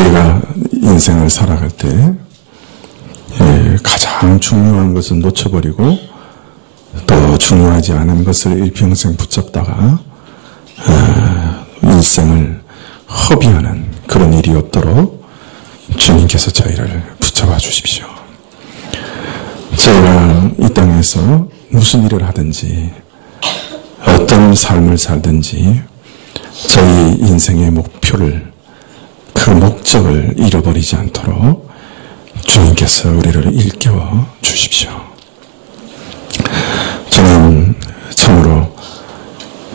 저희가 인생을 살아갈 때 가장 중요한 것을 놓쳐버리고 또 중요하지 않은 것을 일평생 붙잡다가 일생을 허비하는 그런 일이 없도록 주님께서 저희를 붙잡아 주십시오. 저희가 이 땅에서 무슨 일을 하든지 어떤 삶을 살든지 저희 인생의 목표를, 그 목적을 잃어버리지 않도록 주님께서 우리를 일깨워 주십시오. 저는 참으로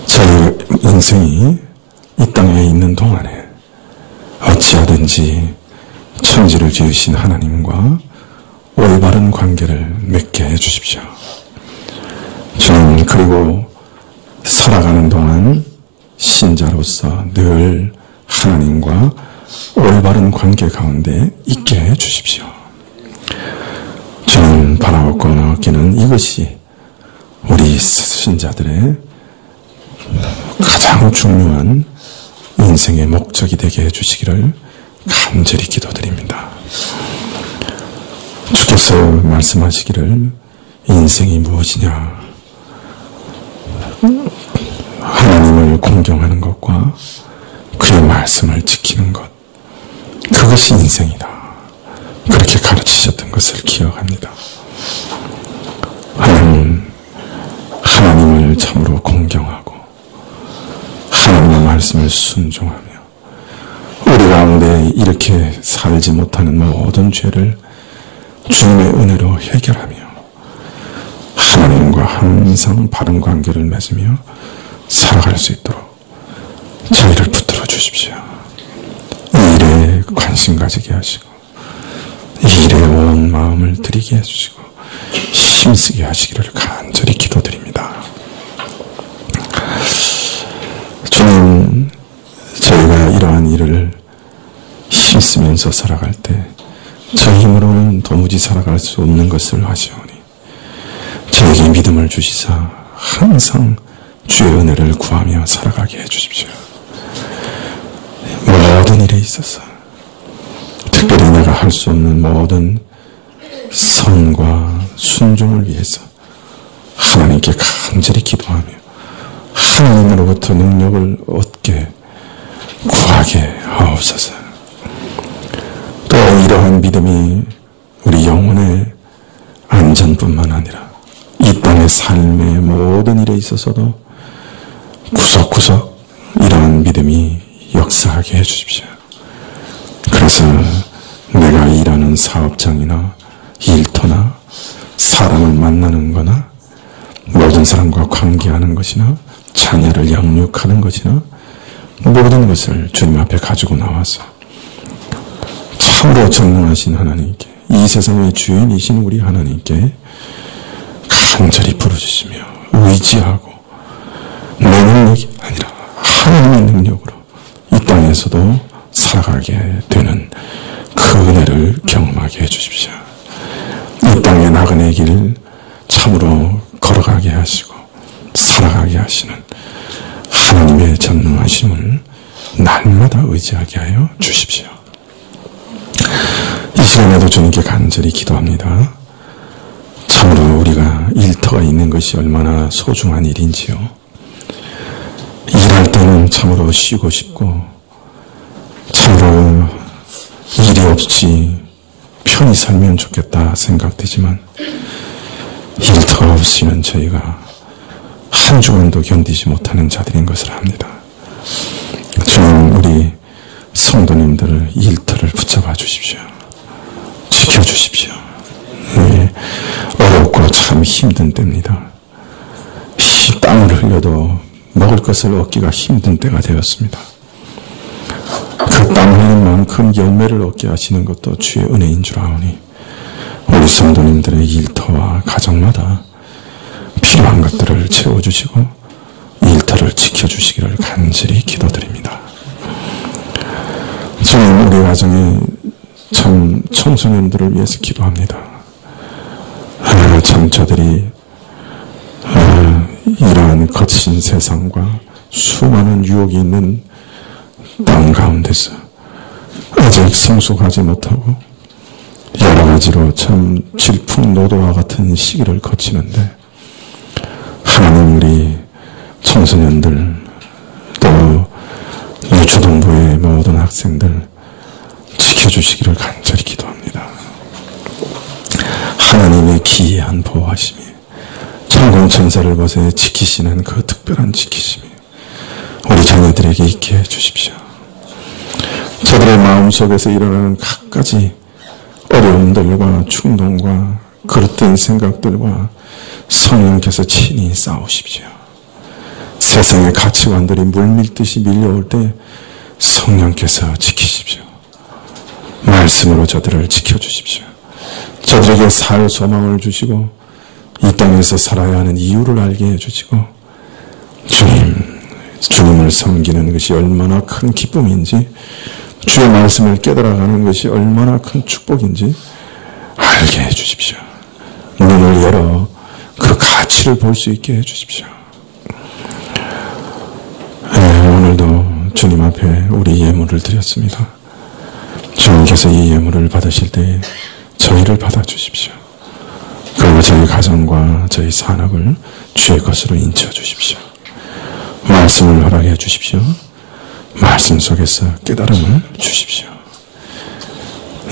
저희 인생이 이 땅에 있는 동안에 어찌하든지 천지를 지으신 하나님과 올바른 관계를 맺게 해주십시오. 저는 그리고 살아가는 동안 신자로서 늘 하나님과 올바른 관계 가운데 있게 해주십시오. 저는 바라고 나오기는 이것이 우리 신자들의 가장 중요한 인생의 목적이 되게 해주시기를 간절히 기도드립니다. 주께서 말씀하시기를 인생이 무엇이냐, 하나님을 공경하는 것과 그의 말씀을 지키는 것, 그것이 인생이다, 그렇게 가르치셨던 것을 기억합니다. 하나님을 참으로 공경하고 하나님의 말씀을 순종하며 우리 가운데 이렇게 살지 못하는 모든 죄를 주님의 은혜로 해결하며 하나님과 항상 바른 관계를 맺으며 살아갈 수 있도록 저희를 붙들어 주십시오. 이 일에 관심 가지게 하시고 이 일에 온 마음을 드리게 해주시고 힘쓰게 하시기를 간절히 기도드립니다. 주님, 저희가 이러한 일을 힘쓰면서 살아갈 때 저 힘으로는 도무지 살아갈 수 없는 것을 하시오니 저에게 믿음을 주시사 항상 주의 은혜를 구하며 살아가게 해주십시오. 모든 일에 있어서 특별히 내가 할 수 없는 모든 선과 순종을 위해서 하나님께 간절히 기도하며 하나님으로부터 능력을 얻게 구하게 하옵소서. 또 이러한 믿음이 우리 영혼의 안전뿐만 아니라 이 땅의 삶의 모든 일에 있어서도 구석구석 이러한 믿음이 역사하게 해주십시오. 그래서 내가 일하는 사업장이나 일터나 사람을 만나는 거나 모든 사람과 관계하는 것이나 자녀를 양육하는 것이나 모든 것을 주님 앞에 가지고 나와서 참으로 전능하신 하나님께, 이 세상의 주인이신 우리 하나님께 간절히 부르짖으며 의지하고 내 능력이 아니라 하나님의 능력으로 이 땅에서도 살아가게 되는 그 은혜를 경험하게 해주십시오. 이 땅의 나그네 길 참으로 걸어가게 하시고 살아가게 하시는 하나님의 전능하심을 날마다 의지하게 하여 주십시오. 이 시간에도 주님께 간절히 기도합니다. 참으로 우리가 일터가 있는 것이 얼마나 소중한 일인지요. 일할 때는 참으로 쉬고 싶고 참으로 일이 없이 편히 살면 좋겠다 생각되지만 일터가 없으면 저희가 한 주간도 견디지 못하는 자들인 것을 압니다. 주님, 우리 성도님들을 일터를 붙잡아 주십시오. 지켜주십시오. 네, 어렵고 참 힘든 때입니다. 땀을 흘려도 먹을 것을 얻기가 힘든 때가 되었습니다. 그 땀 흘린 만큼 열매를 얻게 하시는 것도 주의 은혜인 줄 아오니 우리 성도님들의 일터와 가정마다 필요한 것들을 채워주시고 일터를 지켜주시기를 간절히 기도드립니다. 저는 우리 가정에 참 청소년들을 위해서 기도합니다. 참 저들이 이러한 거친 세상과 수많은 유혹이 있는 땅 가운데서 아직 성숙하지 못하고 여러 가지로 참 질풍노도와 같은 시기를 거치는데 하나님 우리 청소년들 또 유초등부의 모든 학생들 지켜주시기를 간절히 기도합니다. 하나님의 기이한 보호하심이 천군천사를 벗어 지키시는 그 특별한 지키심이 우리 자녀들에게 있게 해주십시오. 저들의 마음속에서 일어나는 갖가지 어려움들과 충동과 그릇된 생각들과 성령께서 친히 싸우십시오. 세상의 가치관들이 물밀듯이 밀려올 때 성령께서 지키십시오. 말씀으로 저들을 지켜주십시오. 저들에게 살 소망을 주시고 이 땅에서 살아야 하는 이유를 알게 해주시고 주님을 섬기는 것이 얼마나 큰 기쁨인지 주의 말씀을 깨달아가는 것이 얼마나 큰 축복인지 알게 해주십시오. 눈을 열어 그 가치를 볼 수 있게 해주십시오. 오늘도 주님 앞에 우리 예물을 드렸습니다. 주님께서 이 예물을 받으실 때 저희를 받아주십시오. 그리고 저희 가정과 저희 산업을 주의 것으로 인쳐주십시오. 말씀을 허락해 주십시오. 말씀 속에서 깨달음을 주십시오.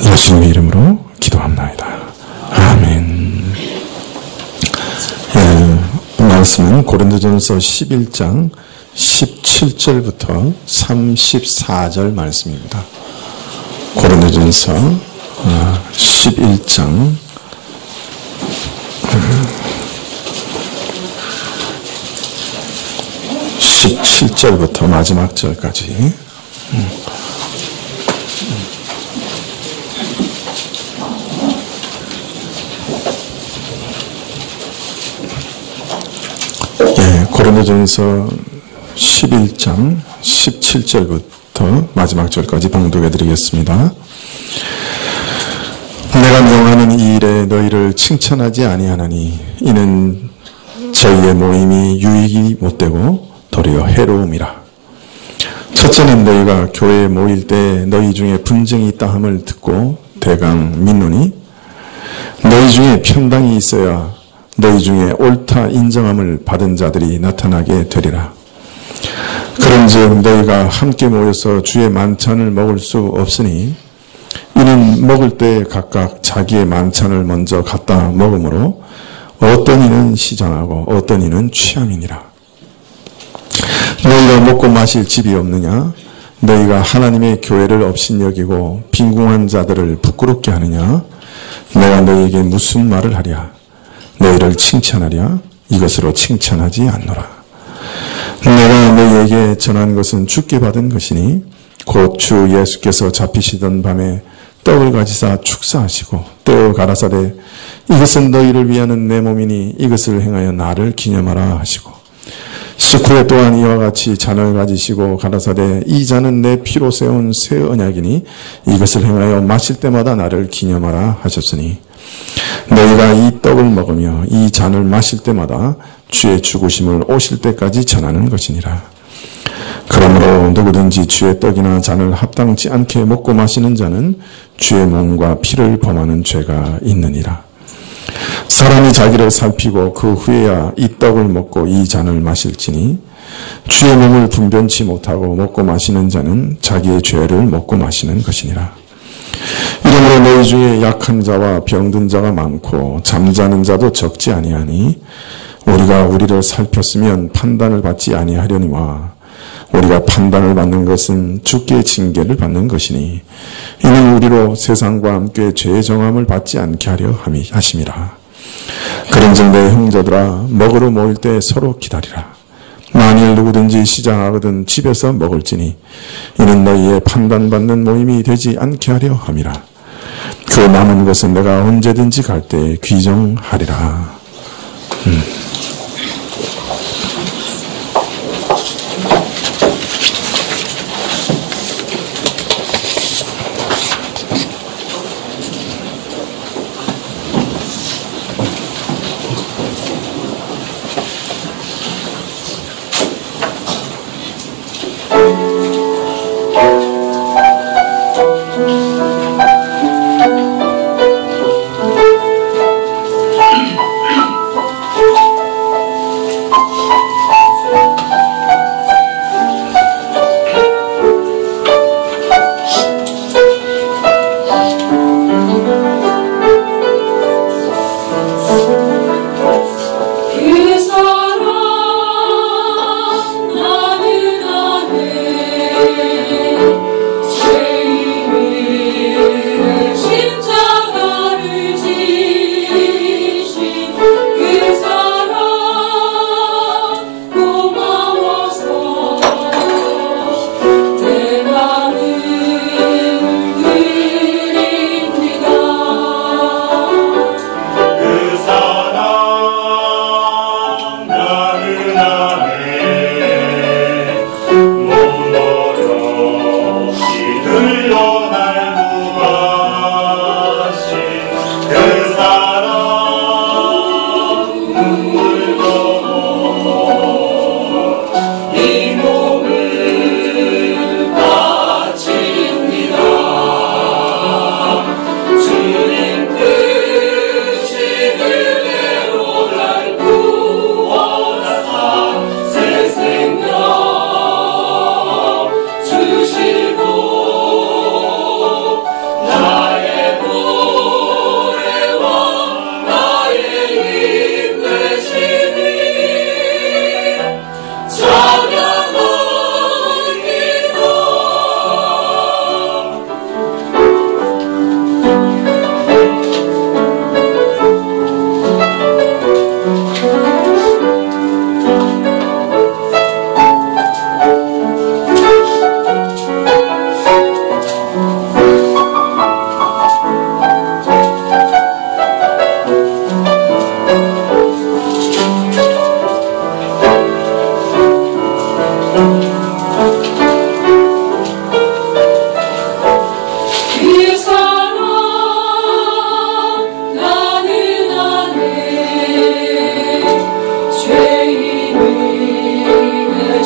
예수님의 이름으로 기도합나이다. 아멘. 말씀은 고린도전서 11장 17절부터 34절 말씀입니다. 고린도전서 11장 17절부터 마지막 절까지 고린도전서 11장 17절부터 마지막 절까지 봉독해 드리겠습니다. 내가 명하는 이 일에 너희를 칭찬하지 아니하나니 이는 저희의 모임이 유익이 못되고 도리어 해로움이라. 첫째는 너희가 교회에 모일 때 너희 중에 분쟁이 있다 함을 듣고 대강 믿노니 너희 중에 편당이 있어야 너희 중에 옳다 인정함을 받은 자들이 나타나게 되리라. 그런즉 너희가 함께 모여서 주의 만찬을 먹을 수 없으니 이는 먹을 때 각각 자기의 만찬을 먼저 갖다 먹으므로 어떤 이는 시장하고 어떤 이는 취함이니라. 너희가 먹고 마실 집이 없느냐? 너희가 하나님의 교회를 업신여기고 빈궁한 자들을 부끄럽게 하느냐? 내가 너희에게 무슨 말을 하랴? 너희를 칭찬하랴? 이것으로 칭찬하지 않노라. 내가 너희에게 전한 것은 주께 받은 것이니 곧 주 예수께서 잡히시던 밤에 떡을 가지사 축사하시고 떼어 가라사대 이것은 너희를 위하는 내 몸이니 이것을 행하여 나를 기념하라 하시고 식후에 또한 이와 같이 잔을 가지시고 가라사대 이 잔은 내 피로 세운 새 언약이니 이것을 행하여 마실 때마다 나를 기념하라 하셨으니 너희가 이 떡을 먹으며 이 잔을 마실 때마다 주의 죽으심을 오실 때까지 전하는 것이니라. 그러므로 누구든지 주의 떡이나 잔을 합당치 않게 먹고 마시는 자는 주의 몸과 피를 범하는 죄가 있느니라. 사람이 자기를 살피고 그 후에야 이 떡을 먹고 이 잔을 마실지니 주의 몸을 분변치 못하고 먹고 마시는 자는 자기의 죄를 먹고 마시는 것이니라. 이러므로 너희 중에 약한 자와 병든 자가 많고 잠자는 자도 적지 아니하니 우리가 우리를 살폈으면 판단을 받지 아니하려니와 우리가 판단을 받는 것은 주께 징계를 받는 것이니 이는 우리로 세상과 함께 죄의 정함을 받지 않게 하려 하심이라. 그런즉 내 형제들아 먹으러 모일 때 서로 기다리라. 만일 누구든지 시장하거든 집에서 먹을지니 이는 너희의 판단받는 모임이 되지 않게 하려 함이라. 그 남은 것은 내가 언제든지 갈 때 귀정하리라.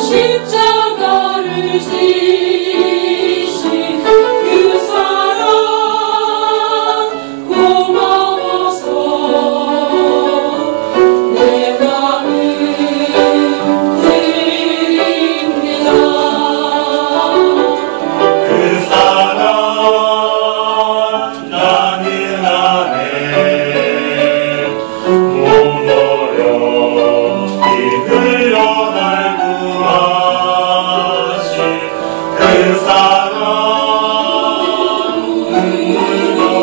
십자가를 지신 그 사랑 고마워서 내 마음 드립니다. 그 사랑 나는 안에 몸버려 피 흘려 날 구하신 그 사랑 눈물겨워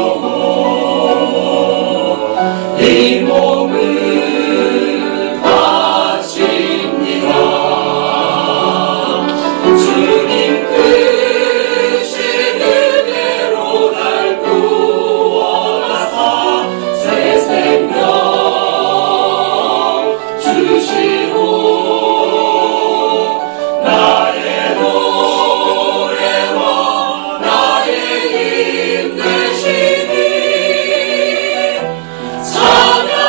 이 몸을 바칩니다. 주님 크신 은혜로 날 구원하사 새 생명 주시고 나의 노래와 나의 힘 되시니 찬양합니다.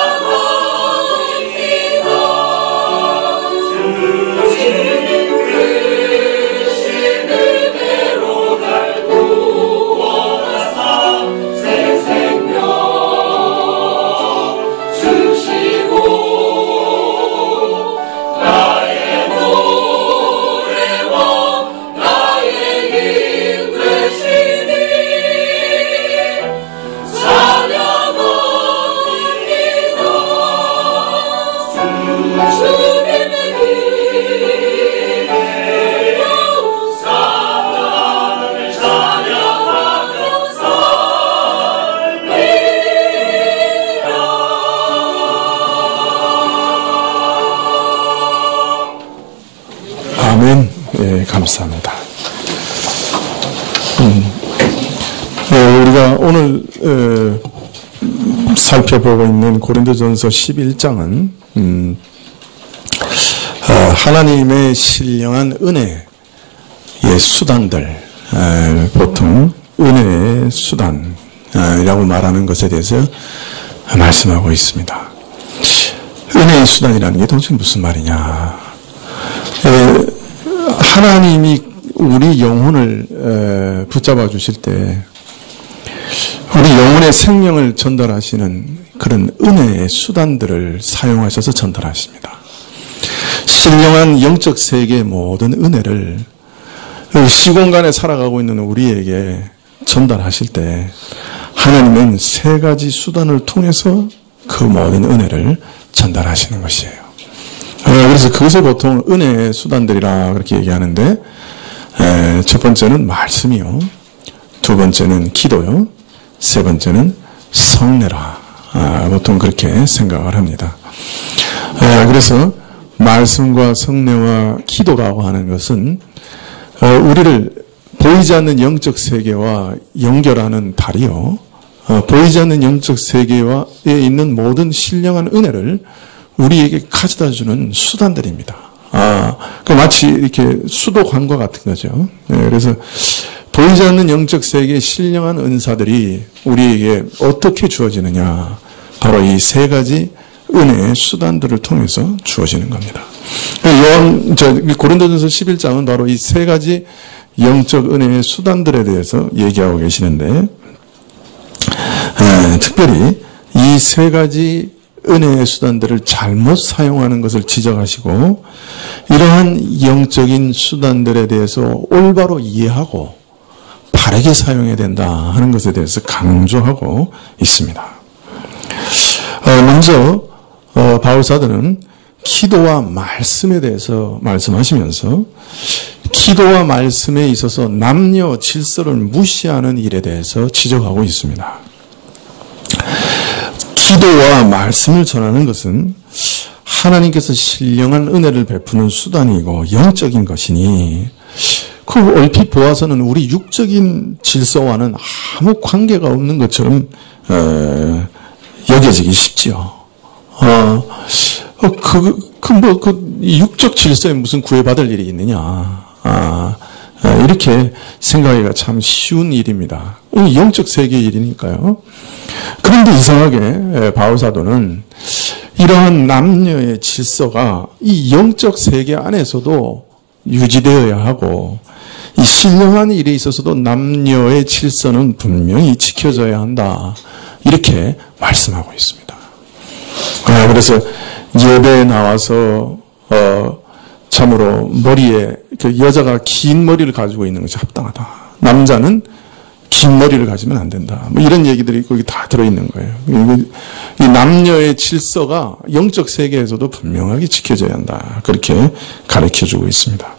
주님 크신 은혜로 날 구원하사 새 생명 주시고 나의 노래와 나의 힘 되시니 찬양합니다. 주님의 기뻐운 사랑을 찬양하며 아멘. 예, 감사합니다. 우리가 오늘 살펴보고 있는 고린도전서 11장은 하나님의 신령한 은혜의 수단들, 보통 은혜의 수단이라고 말하는 것에 대해서 말씀하고 있습니다. 은혜의 수단이라는 게 도대체 무슨 말이냐? 하나님이 우리 영혼을 붙잡아 주실 때 우리 영혼의 생명을 전달하시는 그런 은혜의 수단들을 사용하셔서 전달하십니다. 신령한 영적 세계의 모든 은혜를 시공간에 살아가고 있는 우리에게 전달하실 때 하나님은 세 가지 수단을 통해서 그 모든 은혜를 전달하시는 것이에요. 그래서 그것을 보통 은혜의 수단들이라 그렇게 얘기하는데, 첫 번째는 말씀이요, 두 번째는 기도요, 세 번째는 성례라, 보통 그렇게 생각을 합니다. 그래서 말씀과 성례와 기도라고 하는 것은 우리를 보이지 않는 영적 세계와 연결하는 다리요, 보이지 않는 영적 세계에 있는 모든 신령한 은혜를 우리에게 가져다 주는 수단들입니다. 마치 이렇게 수도관과 같은 거죠. 그래서 보이지 않는 영적 세계의 신령한 은사들이 우리에게 어떻게 주어지느냐, 바로 이 세 가지 은혜의 수단들을 통해서 주어지는 겁니다. 고린도전서 11장은 바로 이 세 가지 영적 은혜의 수단들에 대해서 얘기하고 계시는데, 특별히 이 세 가지 은혜의 수단들을 잘못 사용하는 것을 지적하시고, 이러한 영적인 수단들에 대해서 올바로 이해하고 바르게 사용해야 된다 하는 것에 대해서 강조하고 있습니다. 먼저 바울사도는 기도와 말씀에 대해서 말씀하시면서 기도와 말씀에 있어서 남녀 질서를 무시하는 일에 대해서 지적하고 있습니다. 기도와 말씀을 전하는 것은 하나님께서 신령한 은혜를 베푸는 수단이고 영적인 것이니, 그 얼핏 보아서는 우리 육적인 질서와는 아무 관계가 없는 것처럼 여겨지기 쉽지요. 육적 질서에 무슨 구애받을 일이 있느냐. 이렇게 생각하기가 참 쉬운 일입니다. 영적 세계의 일이니까요. 그런데 이상하게 바울사도는 이러한 남녀의 질서가 이 영적 세계 안에서도 유지되어야 하고 이 신령한 일에 있어서도 남녀의 질서는 분명히 지켜져야 한다. 이렇게 말씀하고 있습니다. 그래서 예배에 나와서 참으로 머리에 그 여자가 긴 머리를 가지고 있는 것이 합당하다. 남자는 긴 머리를 가지면 안 된다. 뭐 이런 얘기들이 거기 다 들어있는 거예요. 이 남녀의 질서가 영적 세계에서도 분명하게 지켜져야 한다. 그렇게 가르쳐주고 있습니다.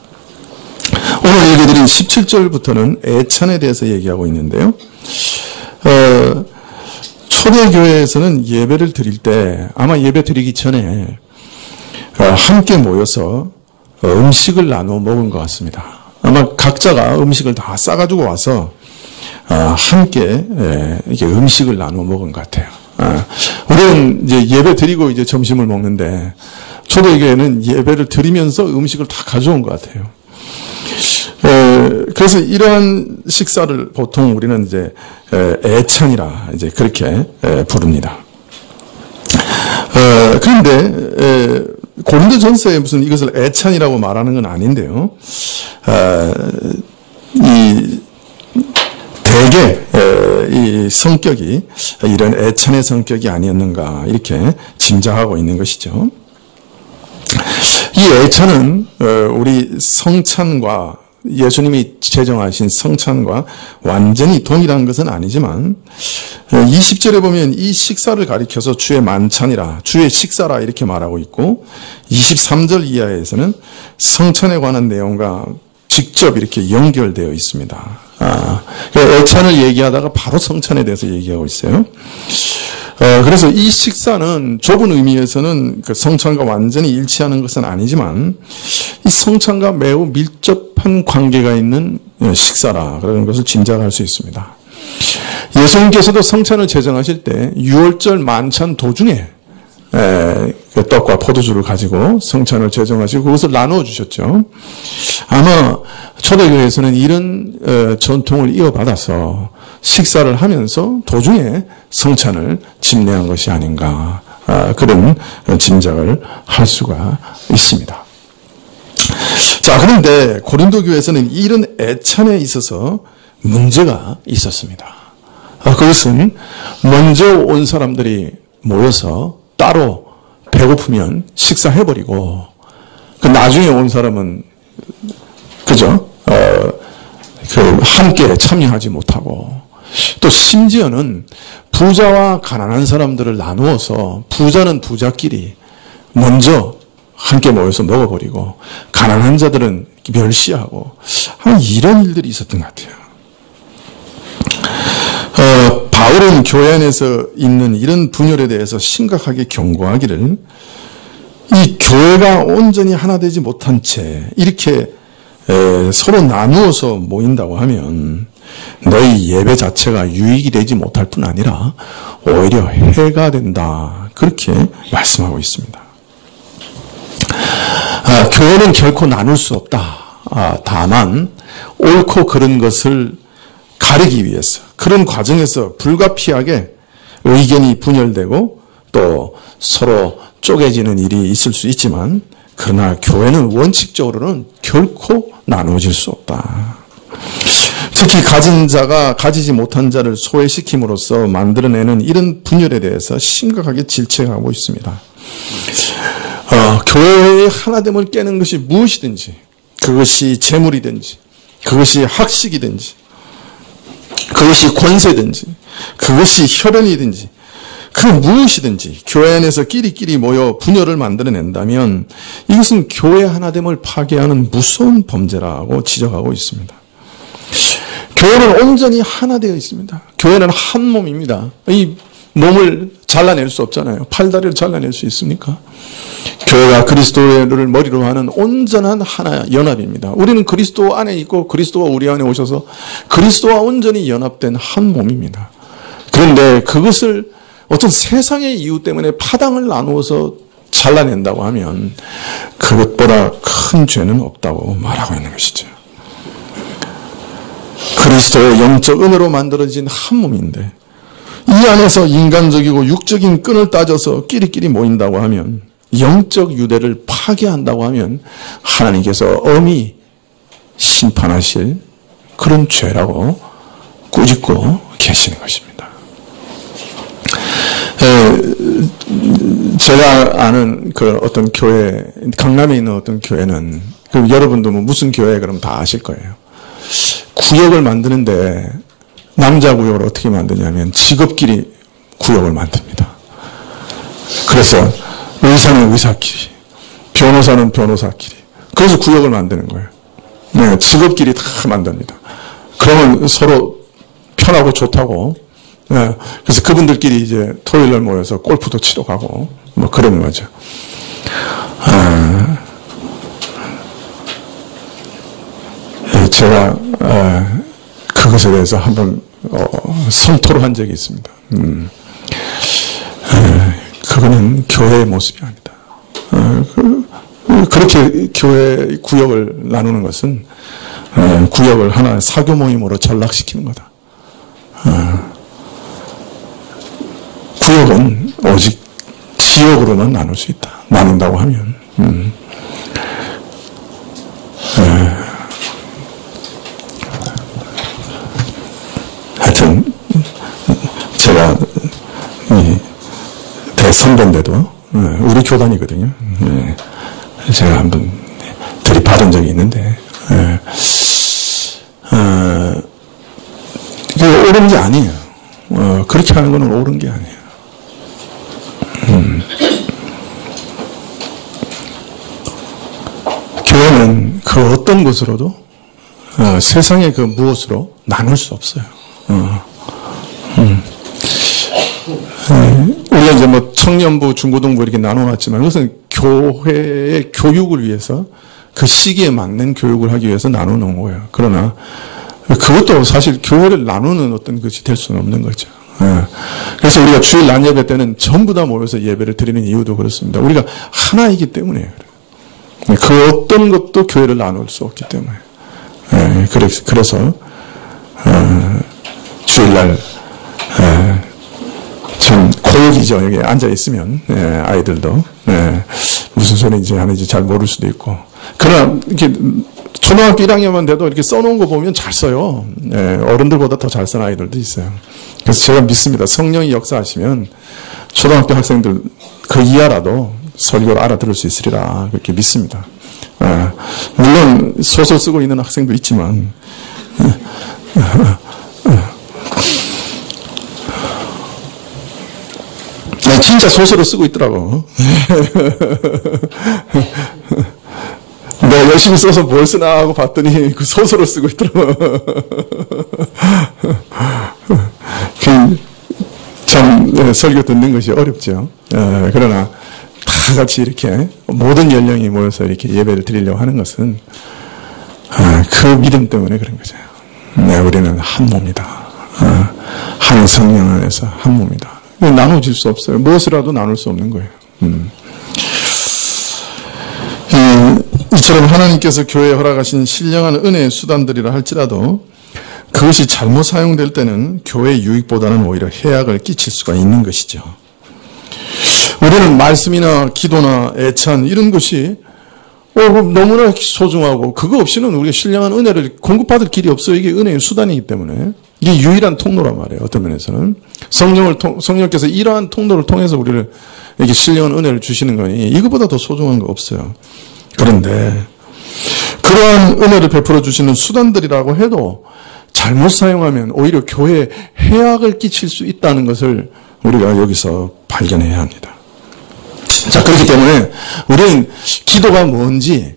오늘 얘기드린 17절부터는 애찬에 대해서 얘기하고 있는데요. 초대교회에서는 예배를 드릴 때 아마 예배 드리기 전에 함께 모여서 음식을 나눠 먹은 것 같습니다. 아마 각자가 음식을 다 싸가지고 와서 함께 이렇게 음식을 나눠 먹은 것 같아요. 우리는 이제 예배 드리고 이제 점심을 먹는데 초대교회는 예배를 드리면서 음식을 다 가져온 것 같아요. 그래서 이러한 식사를 보통 우리는 이제 애찬이라 이제 그렇게 부릅니다. 그런데 고린도전서에 무슨 이것을 애찬이라고 말하는 건 아닌데요. 대개 이 성격이 이런 애찬의 성격이 아니었는가 이렇게 짐작하고 있는 것이죠. 이 애찬은 우리 성찬과 예수님이 제정하신 성찬과 완전히 동일한 것은 아니지만 20절에 보면 이 식사를 가리켜서 주의 만찬이라 주의 식사라 이렇게 말하고 있고 23절 이하에서는 성찬에 관한 내용과 직접 이렇게 연결되어 있습니다. 애찬을 얘기하다가 바로 성찬에 대해서 얘기하고 있어요. 그래서 이 식사는 좁은 의미에서는 그 성찬과 완전히 일치하는 것은 아니지만 이 성찬과 매우 밀접한 관계가 있는 식사라 그런 것을 짐작할 수 있습니다. 예수님께서도 성찬을 제정하실 때 6월절 만찬 도중에 떡과 포도주를 가지고 성찬을 제정하시고 그것을 나누어 주셨죠. 아마 초대교회에서는 이런 전통을 이어받아서 식사를 하면서 도중에 성찬을 집례한 것이 아닌가 그런 짐작을 할 수가 있습니다. 자, 그런데 고린도 교회에서는 이런 애찬에 있어서 문제가 있었습니다. 그것은 먼저 온 사람들이 모여서 따로 배고프면 식사해버리고 그 나중에 온 사람은 그죠? 함께 참여하지 못하고 또 심지어는 부자와 가난한 사람들을 나누어서 부자는 부자끼리 먼저 함께 모여서 먹어버리고 가난한 자들은 멸시하고 이런 일들이 있었던 것 같아요. 바울은 교회 안에서 있는 이런 분열에 대해서 심각하게 경고하기를 이 교회가 온전히 하나 되지 못한 채 이렇게 서로 나누어서 모인다고 하면 너희 예배 자체가 유익이 되지 못할 뿐 아니라 오히려 해가 된다. 그렇게 말씀하고 있습니다. 교회는 결코 나눌 수 없다. 다만 옳고 그른 것을 가리기 위해서 그런 과정에서 불가피하게 의견이 분열되고 또 서로 쪼개지는 일이 있을 수 있지만 그러나 교회는 원칙적으로는 결코 나누어질 수 없다. 특히 가진 자가 가지지 못한 자를 소외시킴으로써 만들어내는 이런 분열에 대해서 심각하게 질책하고 있습니다. 교회의 하나됨을 깨는 것이 무엇이든지 그것이 재물이든지 그것이 학식이든지 그것이 권세든지 그것이 혈연이든지 그 무엇이든지 교회 안에서 끼리끼리 모여 분열을 만들어낸다면 이것은 교회 하나됨을 파괴하는 무서운 범죄라고 지적하고 있습니다. 교회는 온전히 하나 되어 있습니다. 교회는 한 몸입니다. 이 몸을 잘라낼 수 없잖아요. 팔다리를 잘라낼 수 있습니까? 교회가 그리스도를 머리로 하는 온전한 하나 연합입니다. 우리는 그리스도 안에 있고 그리스도가 우리 안에 오셔서 그리스도와 온전히 연합된 한 몸입니다. 그런데 그것을 어떤 세상의 이유 때문에 파당을 나누어서 잘라낸다고 하면 그것보다 큰 죄는 없다고 말하고 있는 것이죠. 그리스도의 영적 은혜로 만들어진 한 몸인데 이 안에서 인간적이고 육적인 끈을 따져서 끼리끼리 모인다고 하면 영적 유대를 파괴한다고 하면 하나님께서 엄히 심판하실 그런 죄라고 꾸짖고 계시는 것입니다. 제가 아는 그 어떤 교회, 강남에 있는 어떤 교회는, 여러분도 뭐 무슨 교회 그럼 다 아실 거예요. 구역을 만드는데 남자 구역을 어떻게 만드냐면 직업끼리 구역을 만듭니다. 그래서 의사는 의사끼리, 변호사는 변호사끼리. 그래서 구역을 만드는 거예요. 네, 직업끼리 다 만듭니다. 그러면 서로 편하고 좋다고. 네, 그래서 그분들끼리 이제 토요일날 모여서 골프도 치러 가고 뭐 그러는 거죠. 제가 그것에 대해서 한번 성토를 한 적이 있습니다. 그거는 교회의 모습이 아니다. 그렇게 교회 구역을 나누는 것은 구역을 하나의 사교 모임으로 전락시키는 거다. 구역은 오직 지역으로만 나눌 수 있다. 나눈다고 하면. 하여튼 제가 대선배인데도 우리 교단이거든요. 제가 한번 들이받은 적이 있는데 그게 옳은 게 아니에요. 그렇게 하는 거는 옳은 게 아니에요. 교회는 그 어떤 것으로도 세상의 그 무엇으로 나눌 수 없어요. 우리가 이제 뭐 청년부, 중고등부 이렇게 나눠놨지만 그것은 교회의 교육을 위해서 그 시기에 맞는 교육을 하기 위해서 나누는 거예요. 그러나 그것도 사실 교회를 나누는 어떤 것이 될 수는 없는 거죠. 그래서 우리가 주일 낮 예배 때는 전부 다 모여서 예배를 드리는 이유도 그렇습니다. 우리가 하나이기 때문에 그래요. 그 어떤 것도 교회를 나눌 수 없기 때문에. 그래서 주일날 참 고역이죠. 여기 앉아 있으면 아이들도 무슨 소리인지 하는지 잘 모를 수도 있고. 그러나 이렇게 초등학교 1학년만 돼도 이렇게 써놓은 거 보면 잘 써요. 어른들보다 더 잘 쓰는 아이들도 있어요. 그래서 제가 믿습니다. 성령이 역사하시면 초등학교 학생들 그 이하라도 설교를 알아들을 수 있으리라 그렇게 믿습니다. 물론 소설 쓰고 있는 학생도 있지만 진짜 소설을 쓰고 있더라고. 내가 열심히 써서 뭘 쓰나 하고 봤더니 그 소설을 쓰고 있더라고. 참 설교 듣는 것이 어렵죠. 그러나 다 같이 이렇게 모든 연령이 모여서 이렇게 예배를 드리려고 하는 것은 그 믿음 때문에 그런 거죠. 우리는 한 몸이다. 한 성령 안에서 한 몸이다. 나눠질 수 없어요. 무엇이라도 나눌 수 없는 거예요. 이처럼 하나님께서 교회에 허락하신 신령한 은혜의 수단들이라 할지라도 그것이 잘못 사용될 때는 교회의 유익보다는 오히려 해악을 끼칠 수가 있는 것이죠. 우리는 말씀이나 기도나 애찬 이런 것이 너무나 소중하고 그거 없이는 우리가 신령한 은혜를 공급받을 길이 없어요. 이게 은혜의 수단이기 때문에 이게 유일한 통로란 말이에요. 어떤 면에서는 성령께서 이러한 통로를 통해서 우리를 이렇게 신령한 은혜를 주시는 거니 이것보다 더 소중한 거 없어요. 그런데 그러한 은혜를 베풀어 주시는 수단들이라고 해도 잘못 사용하면 오히려 교회에 해악을 끼칠 수 있다는 것을 우리가 여기서 발견해야 합니다. 자, 그렇기 때문에 우리는 기도가 뭔지,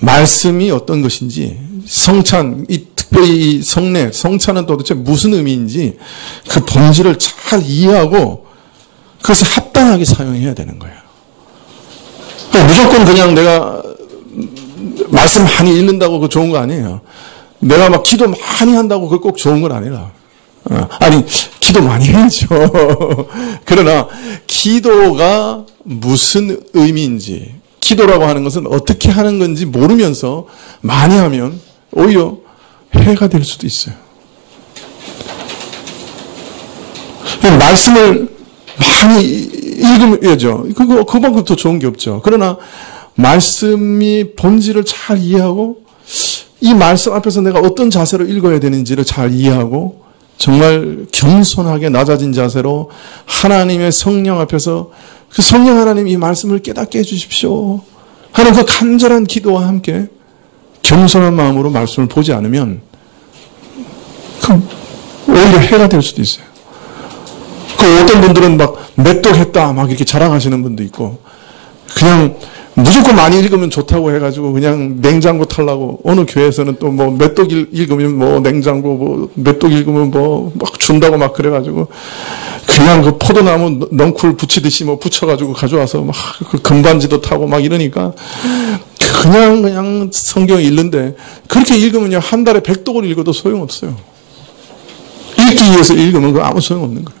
말씀이 어떤 것인지, 성찬, 특별히 이 성례, 성찬은 도대체 무슨 의미인지 그 본질을 잘 이해하고 그것을 합당하게 사용해야 되는 거예요. 무조건 그냥 내가 말씀 많이 읽는다고 그거 좋은 거 아니에요. 내가 막 기도 많이 한다고 그거 꼭 좋은 건 아니라. 아니, 기도 많이 해야죠. 그러나 기도가 무슨 의미인지, 기도라고 하는 것은 어떻게 하는 건지 모르면서 많이 하면 오히려 해가 될 수도 있어요. 말씀을 많이 읽으면죠. 그만큼 더 좋은 게 없죠. 그러나 말씀이 본질을 잘 이해하고 이 말씀 앞에서 내가 어떤 자세로 읽어야 되는지를 잘 이해하고 정말 겸손하게 낮아진 자세로 하나님의 성령 앞에서 그 성령 하나님 이 말씀을 깨닫게 해주십시오 하는 그 간절한 기도와 함께 겸손한 마음으로 말씀을 보지 않으면 그럼 오히려 해가 될 수도 있어요. 그 어떤 분들은 막 맷독했다 막 이렇게 자랑하시는 분도 있고 그냥 무조건 많이 읽으면 좋다고 해가지고 그냥 냉장고 타려고 어느 교회에서는 또 뭐 맷독 읽으면 뭐 냉장고 뭐 맷독 읽으면 뭐 막 준다고 막 그래가지고 그냥 그 포도나무 넝쿨 붙이듯이 뭐 붙여가지고 가져와서 막 그 금반지도 타고 막 이러니까 그냥 성경 읽는데 그렇게 읽으면요 한 달에 100독을 읽어도 소용없어요. 읽기 위해서 읽으면 그거 아무 소용없는 거예요.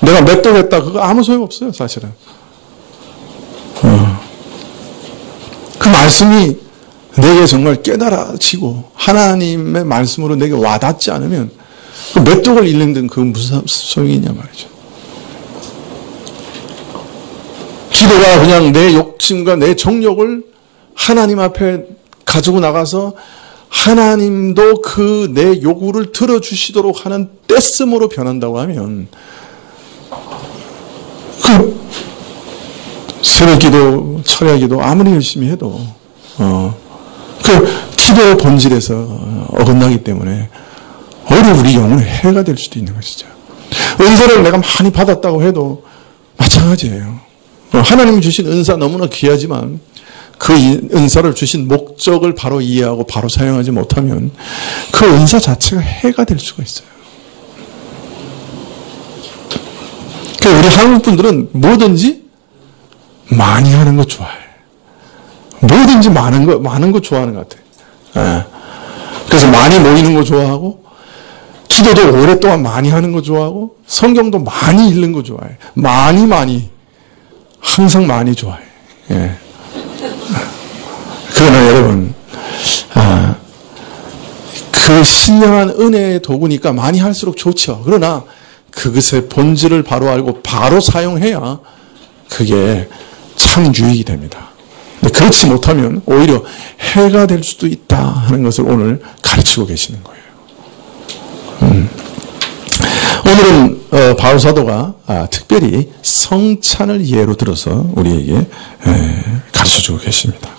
내가 맷독했다 그거 아무 소용없어요 사실은. 그 말씀이 내게 정말 깨달아지고 하나님의 말씀으로 내게 와닿지 않으면 그 맷독을 읽는 데는 그 무슨 소용이 있냐 말이죠. 기도가 그냥 내 욕심과 내 정욕을 하나님 앞에 가지고 나가서 하나님도 그 내 요구를 들어주시도록 하는 떼쓰므로 변한다고 하면 그 새벽기도, 철야기도 아무리 열심히 해도 그 기도의 본질에서 어긋나기 때문에 오히려 우리 영혼의 해가 될 수도 있는 것이죠. 은사를 내가 많이 받았다고 해도 마찬가지예요. 하나님이 주신 은사 너무나 귀하지만 그 은사를 주신 목적을 바로 이해하고 바로 사용하지 못하면 그 은사 자체가 해가 될 수가 있어요. 그러니까 우리 한국 분들은 뭐든지 많이 하는 거 좋아해. 뭐든지 많은 거 좋아하는 것 같아. 그래서 많이 모이는 거 좋아하고, 기도도 오랫동안 많이 하는 거 좋아하고, 성경도 많이 읽는 거 좋아해. 많이. 항상 많이 좋아해. 예. 그러나 여러분, 그 신령한 은혜의 도구니까 많이 할수록 좋죠. 그러나 그것의 본질을 바로 알고 바로 사용해야 그게 참 유익이 됩니다. 근데 그렇지 못하면 오히려 해가 될 수도 있다 하는 것을 오늘 가르치고 계시는 거예요. 오늘은 바울 사도가 특별히 성찬을 예로 들어서 우리에게 가르쳐주고 계십니다.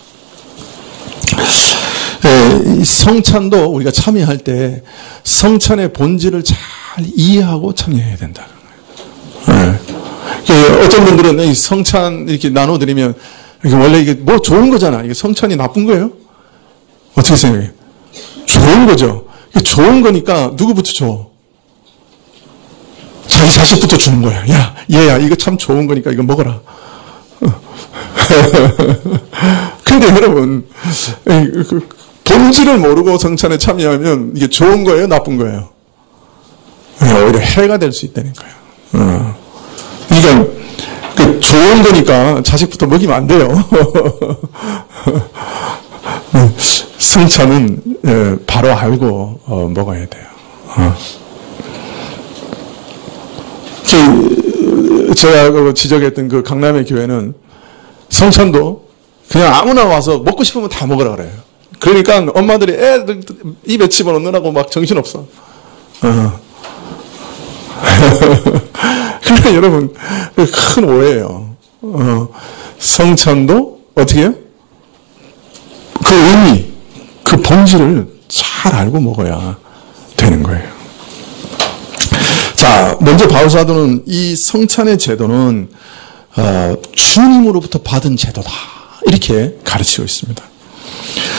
이 성찬도 우리가 참여할 때 성찬의 본질을 잘 이해하고 참여해야 된다는 거예요. 어떤 분들은 이 성찬 이렇게 나눠드리면 원래 이게 뭐 좋은 거잖아. 이게 성찬이 나쁜 거예요? 어떻게 생각해요? 좋은 거죠. 좋은 거니까 누구부터 줘? 자기 자식부터 주는 거야. 야, 얘야, 이거 참 좋은 거니까 이거 먹어라. 근데 여러분, 본질을 모르고 성찬에 참여하면 이게 좋은 거예요? 나쁜 거예요? 오히려 해가 될 수 있다는 거예요. 그러니까 좋은 거니까 자식부터 먹이면 안 돼요. 성찬은 바로 알고 먹어야 돼요. 제가 지적했던 그 강남의 교회는 성찬도 그냥 아무나 와서 먹고 싶으면 다 먹으라 그래요. 그러니까 엄마들이 애들 입에 집어넣느라고 막 정신없어. 그러니까 여러분, 큰 오해예요. 성찬도 어떻게 해요? 그 의미, 그 본질을 잘 알고 먹어야 되는 거예요. 자, 먼저 바울 사도는 이 성찬의 제도는 주님으로부터 받은 제도다. 이렇게 가르치고 있습니다.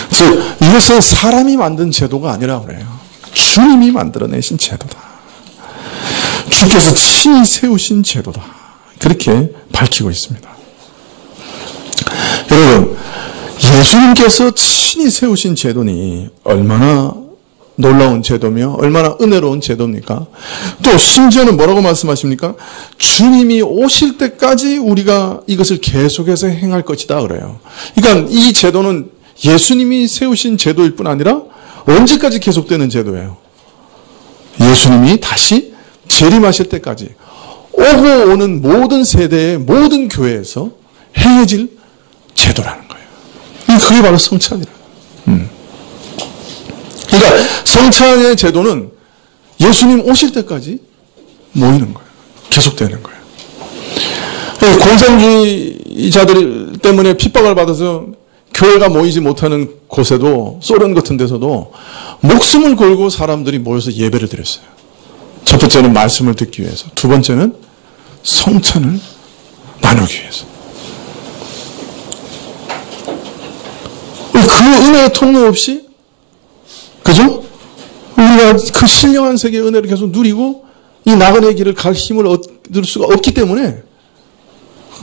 그래서 이것은 사람이 만든 제도가 아니라 그래요. 주님이 만들어내신 제도다. 주께서 친히 세우신 제도다. 그렇게 밝히고 있습니다. 여러분, 예수님께서 친히 세우신 제도니 얼마나 놀라운 제도며 얼마나 은혜로운 제도입니까? 또 심지어는 뭐라고 말씀하십니까? 주님이 오실 때까지 우리가 이것을 계속해서 행할 것이다 그래요. 그러니까 이 제도는 예수님이 세우신 제도일 뿐 아니라 언제까지 계속되는 제도예요? 예수님이 다시 재림하실 때까지 오고 오는 모든 세대의 모든 교회에서 행해질 제도라는 거예요. 그게 바로 성찬이라는 거예요. 성찬의 제도는 예수님 오실 때까지 모이는 거예요. 계속되는 거예요. 공산주의자들 때문에 핍박을 받아서 교회가 모이지 못하는 곳에도, 소련 같은 데서도 목숨을 걸고 사람들이 모여서 예배를 드렸어요. 첫 번째는 말씀을 듣기 위해서, 두 번째는 성찬을 나누기 위해서. 그 은혜의 통로 없이, 그죠? 우리가 그 신령한 세계의 은혜를 계속 누리고 이 나그네의 길을 갈 힘을 얻을 수가 없기 때문에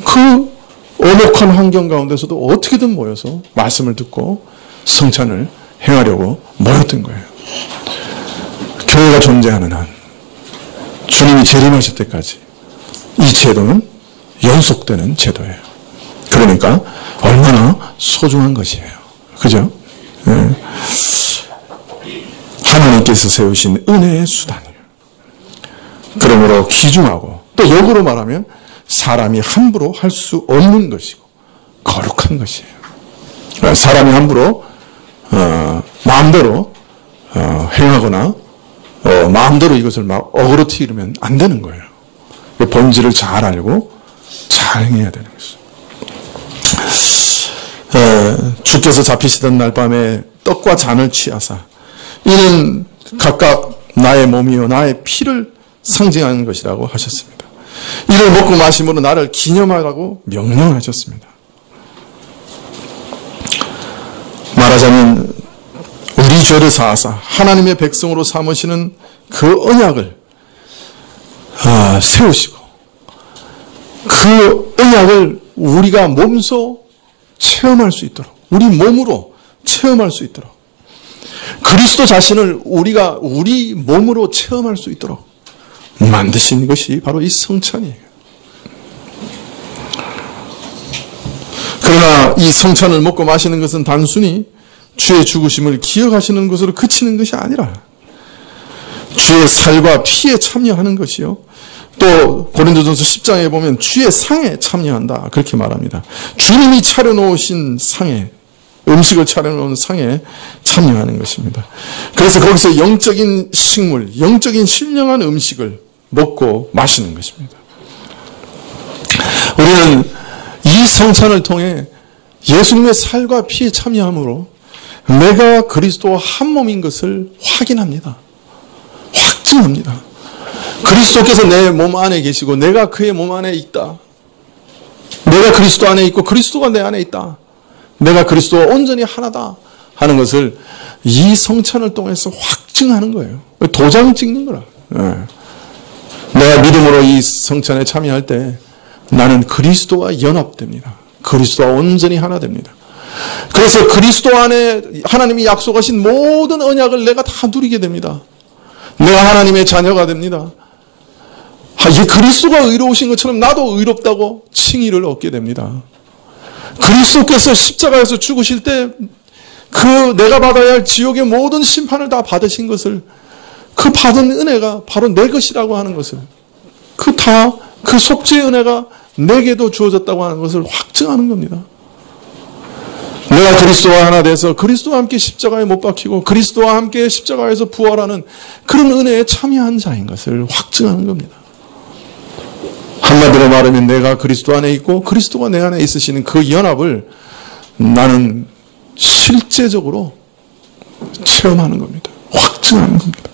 그 엄혹한 환경 가운데서도 어떻게든 모여서 말씀을 듣고 성찬을 행하려고 모였던 거예요. 교회가 존재하는 한, 주님이 재림하실 때까지 이 제도는 연속되는 제도예요. 그러니까 얼마나 소중한 것이에요. 그죠? 네. 하나님께서 세우신 은혜의 수단이에요. 그러므로 귀중하고, 또 역으로 말하면 사람이 함부로 할 수 없는 것이고 거룩한 것이에요. 사람이 함부로 마음대로 행하거나 마음대로 이것을 막 어그로 튀기면 안 되는 거예요. 본질을 잘 알고 잘 행해야 되는 것이죠. 주께서 잡히시던 날 밤에 떡과 잔을 취하사 이는 각각 나의 몸이요 나의 피를 상징하는 것이라고 하셨습니다. 이를 먹고 마심으로 나를 기념하라고 명령하셨습니다. 말하자면 우리 죄를 사하사 하나님의 백성으로 삼으시는 그 언약을 세우시고 그 언약을 우리가 몸소 체험할 수 있도록, 우리 몸으로 체험할 수 있도록, 그리스도 자신을 우리가 우리 몸으로 체험할 수 있도록 만드신 것이 바로 이 성찬이에요. 그러나 이 성찬을 먹고 마시는 것은 단순히 주의 죽으심을 기억하시는 것으로 그치는 것이 아니라 주의 살과 피에 참여하는 것이요, 또 고린도전서 10장에 보면 주의 상에 참여한다 그렇게 말합니다. 주님이 차려놓으신 상에, 음식을 차려놓은 상에 참여하는 것입니다. 그래서 거기서 영적인 식물, 영적인 신령한 음식을 먹고 마시는 것입니다. 우리는 이 성찬을 통해 예수님의 살과 피에 참여함으로 내가 그리스도와 한 몸인 것을 확인합니다. 확증합니다. 그리스도께서 내 몸 안에 계시고 내가 그의 몸 안에 있다. 내가 그리스도 안에 있고 그리스도가 내 안에 있다. 내가 그리스도와 온전히 하나다 하는 것을 이 성찬을 통해서 확증하는 거예요. 도장 찍는 거라. 내가 믿음으로 이 성찬에 참여할 때 나는 그리스도와 연합됩니다. 그리스도와 온전히 하나 됩니다. 그래서 그리스도 안에 하나님이 약속하신 모든 언약을 내가 다 누리게 됩니다. 내가 하나님의 자녀가 됩니다. 그리스도가 의로우신 것처럼 나도 의롭다고 칭의를 얻게 됩니다. 그리스도께서 십자가에서 죽으실 때 그 내가 받아야 할 지옥의 모든 심판을 다 받으신 것을, 그 받은 은혜가 바로 내 것이라고 하는 것을, 그 속죄의 은혜가 내게도 주어졌다고 하는 것을 확증하는 겁니다. 내가 그리스도와 하나 돼서 그리스도와 함께 십자가에 못 박히고 그리스도와 함께 십자가에서 부활하는 그런 은혜에 참여한 자인 것을 확증하는 겁니다. 한마디로 말하면 내가 그리스도 안에 있고 그리스도가 내 안에 있으시는 그 연합을 나는 실제적으로 체험하는 겁니다. 확증하는 겁니다.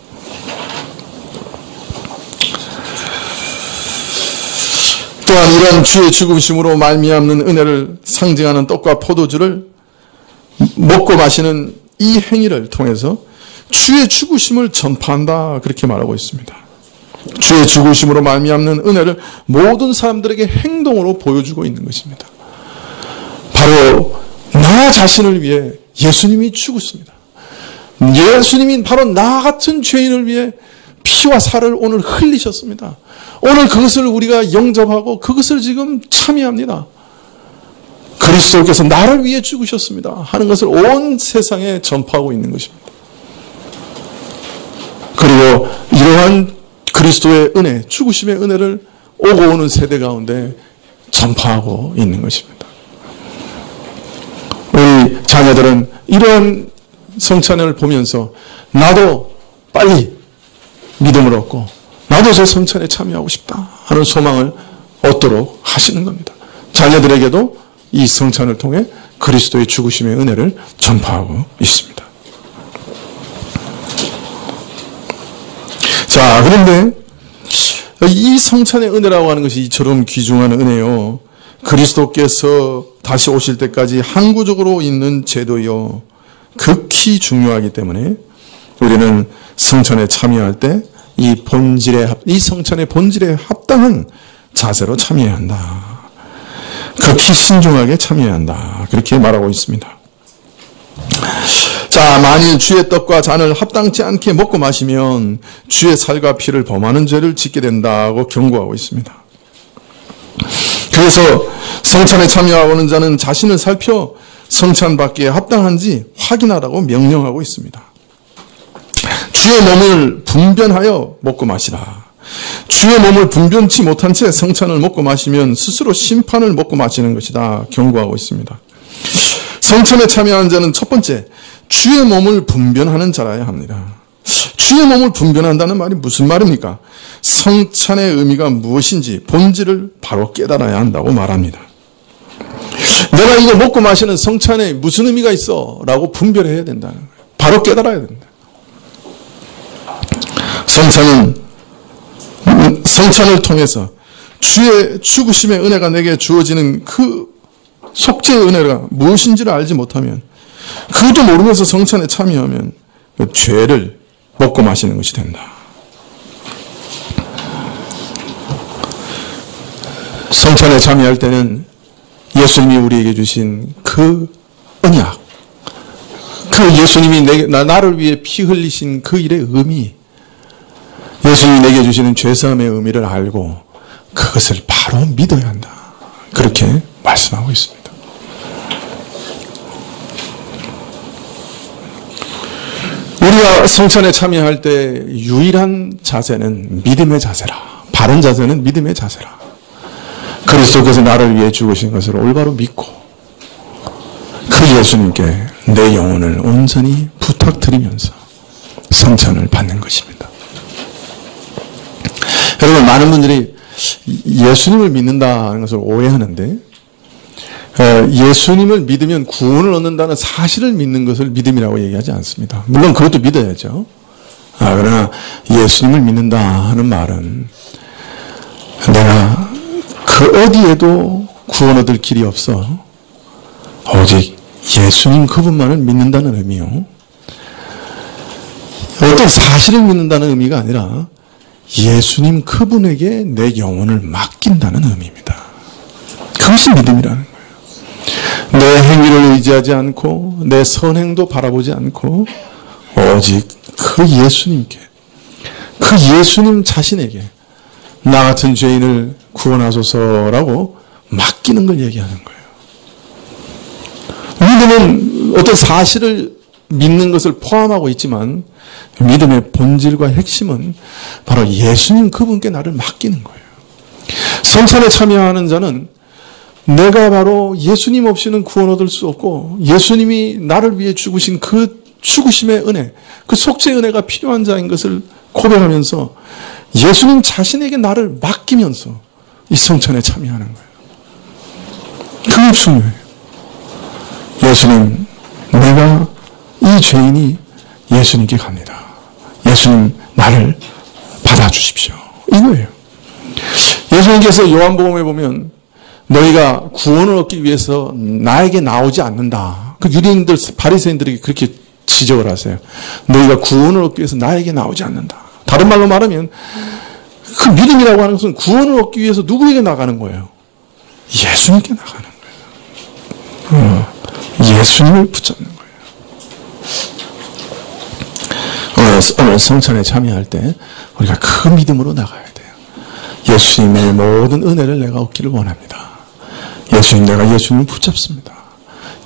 또한 이런 주의 죽으심으로 말미암는 은혜를 상징하는 떡과 포도주를 먹고 마시는 이 행위를 통해서 주의 죽으심을 전파한다 그렇게 말하고 있습니다. 주의 죽으심으로 말미암는 은혜를 모든 사람들에게 행동으로 보여주고 있는 것입니다. 바로 나 자신을 위해 예수님이 죽었습니다. 예수님이 바로 나 같은 죄인을 위해 피와 살을 오늘 흘리셨습니다. 오늘 그것을 우리가 영접하고 그것을 지금 참여합니다. 그리스도께서 나를 위해 죽으셨습니다 하는 것을 온 세상에 전파하고 있는 것입니다. 그리고 이러한 그리스도의 은혜, 죽으심의 은혜를 오고 오는 세대 가운데 전파하고 있는 것입니다. 우리 자녀들은 이러한 성찬을 보면서 나도 빨리 믿음을 얻고 나도 저 성찬에 참여하고 싶다 하는 소망을 얻도록 하시는 겁니다. 자녀들에게도 이 성찬을 통해 그리스도의 죽으심의 은혜를 전파하고 있습니다. 자, 그런데 이 성찬의 은혜라고 하는 것이 이처럼 귀중한 은혜요, 그리스도께서 다시 오실 때까지 항구적으로 있는 제도요, 극히 중요하기 때문에 우리는 성찬에 참여할 때 이 성찬의 본질에 합당한 자세로 참여해야 한다. 극히 신중하게 참여해야 한다. 그렇게 말하고 있습니다. 자, 만일 주의 떡과 잔을 합당치 않게 먹고 마시면 주의 살과 피를 범하는 죄를 짓게 된다고 경고하고 있습니다. 그래서 성찬에 참여하고는 자는 자신을 살펴 성찬 받기에 합당한지 확인하라고 명령하고 있습니다. 주의 몸을 분변하여 먹고 마시라. 주의 몸을 분변치 못한 채 성찬을 먹고 마시면 스스로 심판을 먹고 마시는 것이다 경고하고 있습니다. 성찬에 참여한 자는 첫 번째, 주의 몸을 분변하는 자라야 합니다. 주의 몸을 분변한다는 말이 무슨 말입니까? 성찬의 의미가 무엇인지 본질을 바로 깨달아야 한다고 말합니다. 내가 이거 먹고 마시는 성찬에 무슨 의미가 있어? 라고 분별해야 된다는 거예요. 바로 깨달아야 된다. 성찬을 통해서 주의 죽으심의 은혜가 내게 주어지는 그 속죄의 은혜가 무엇인지를 알지 못하면, 그것도 모르면서 성찬에 참여하면 그 죄를 먹고 마시는 것이 된다. 성찬에 참여할 때는 예수님이 우리에게 주신 그 언약, 그 예수님이 나를 위해 피 흘리신 그 일의 의미, 예수님이 내게 주시는 죄사함의 의미를 알고 그것을 바로 믿어야 한다. 그렇게 말씀하고 있습니다. 우리가 성찬에 참여할 때 유일한 자세는 믿음의 자세라. 바른 자세는 믿음의 자세라. 그리스도께서 나를 위해 죽으신 것을 올바로 믿고 그 예수님께 내 영혼을 온전히 부탁드리면서 성찬을 받는 것입니다. 여러분, 많은 분들이 예수님을 믿는다는 것을 오해하는데, 예수님을 믿으면 구원을 얻는다는 사실을 믿는 것을 믿음이라고 얘기하지 않습니다. 물론 그것도 믿어야죠. 그러나 예수님을 믿는다 하는 말은 내가 그 어디에도 구원 얻을 길이 없어 오직 예수님 그분만을 믿는다는 의미요, 어떤 사실을 믿는다는 의미가 아니라 예수님 그분에게 내 영혼을 맡긴다는 의미입니다. 그것이 믿음이라는 거예요. 내 행위를 의지하지 않고 내 선행도 바라보지 않고 오직 그 예수님께, 그 예수님 자신에게 나 같은 죄인을 구원하소서라고 맡기는 걸 얘기하는 거예요. 믿음은 어떤 사실을 믿는 것을 포함하고 있지만 믿음의 본질과 핵심은 바로 예수님 그분께 나를 맡기는 거예요. 성찬에 참여하는 자는 내가 바로 예수님 없이는 구원 얻을 수 없고 예수님이 나를 위해 죽으신 그 죽으심의 은혜, 그 속죄의 은혜가 필요한 자인 것을 고백하면서 예수님 자신에게 나를 맡기면서 이 성찬에 참여하는 거예요. 그게 중요해요. 예수님, 내가 이 죄인이 예수님께 갑니다. 예수님, 나를 받아주십시오. 이거예요. 예수님께서 요한복음에 보면 너희가 구원을 얻기 위해서 나에게 나오지 않는다. 그 유대인들, 바리새인들에게 그렇게 지적을 하세요. 너희가 구원을 얻기 위해서 나에게 나오지 않는다. 다른 말로 말하면 그 믿음이라고 하는 것은 구원을 얻기 위해서 누구에게 나가는 거예요? 예수님께 나가는 거예요. 예수님을 붙잡는 거예요. 오늘 성찬에 참여할 때 우리가 그 믿음으로 나가야 돼요. 예수님의 모든 은혜를 내가 얻기를 원합니다. 예수님, 내가 예수님을 붙잡습니다.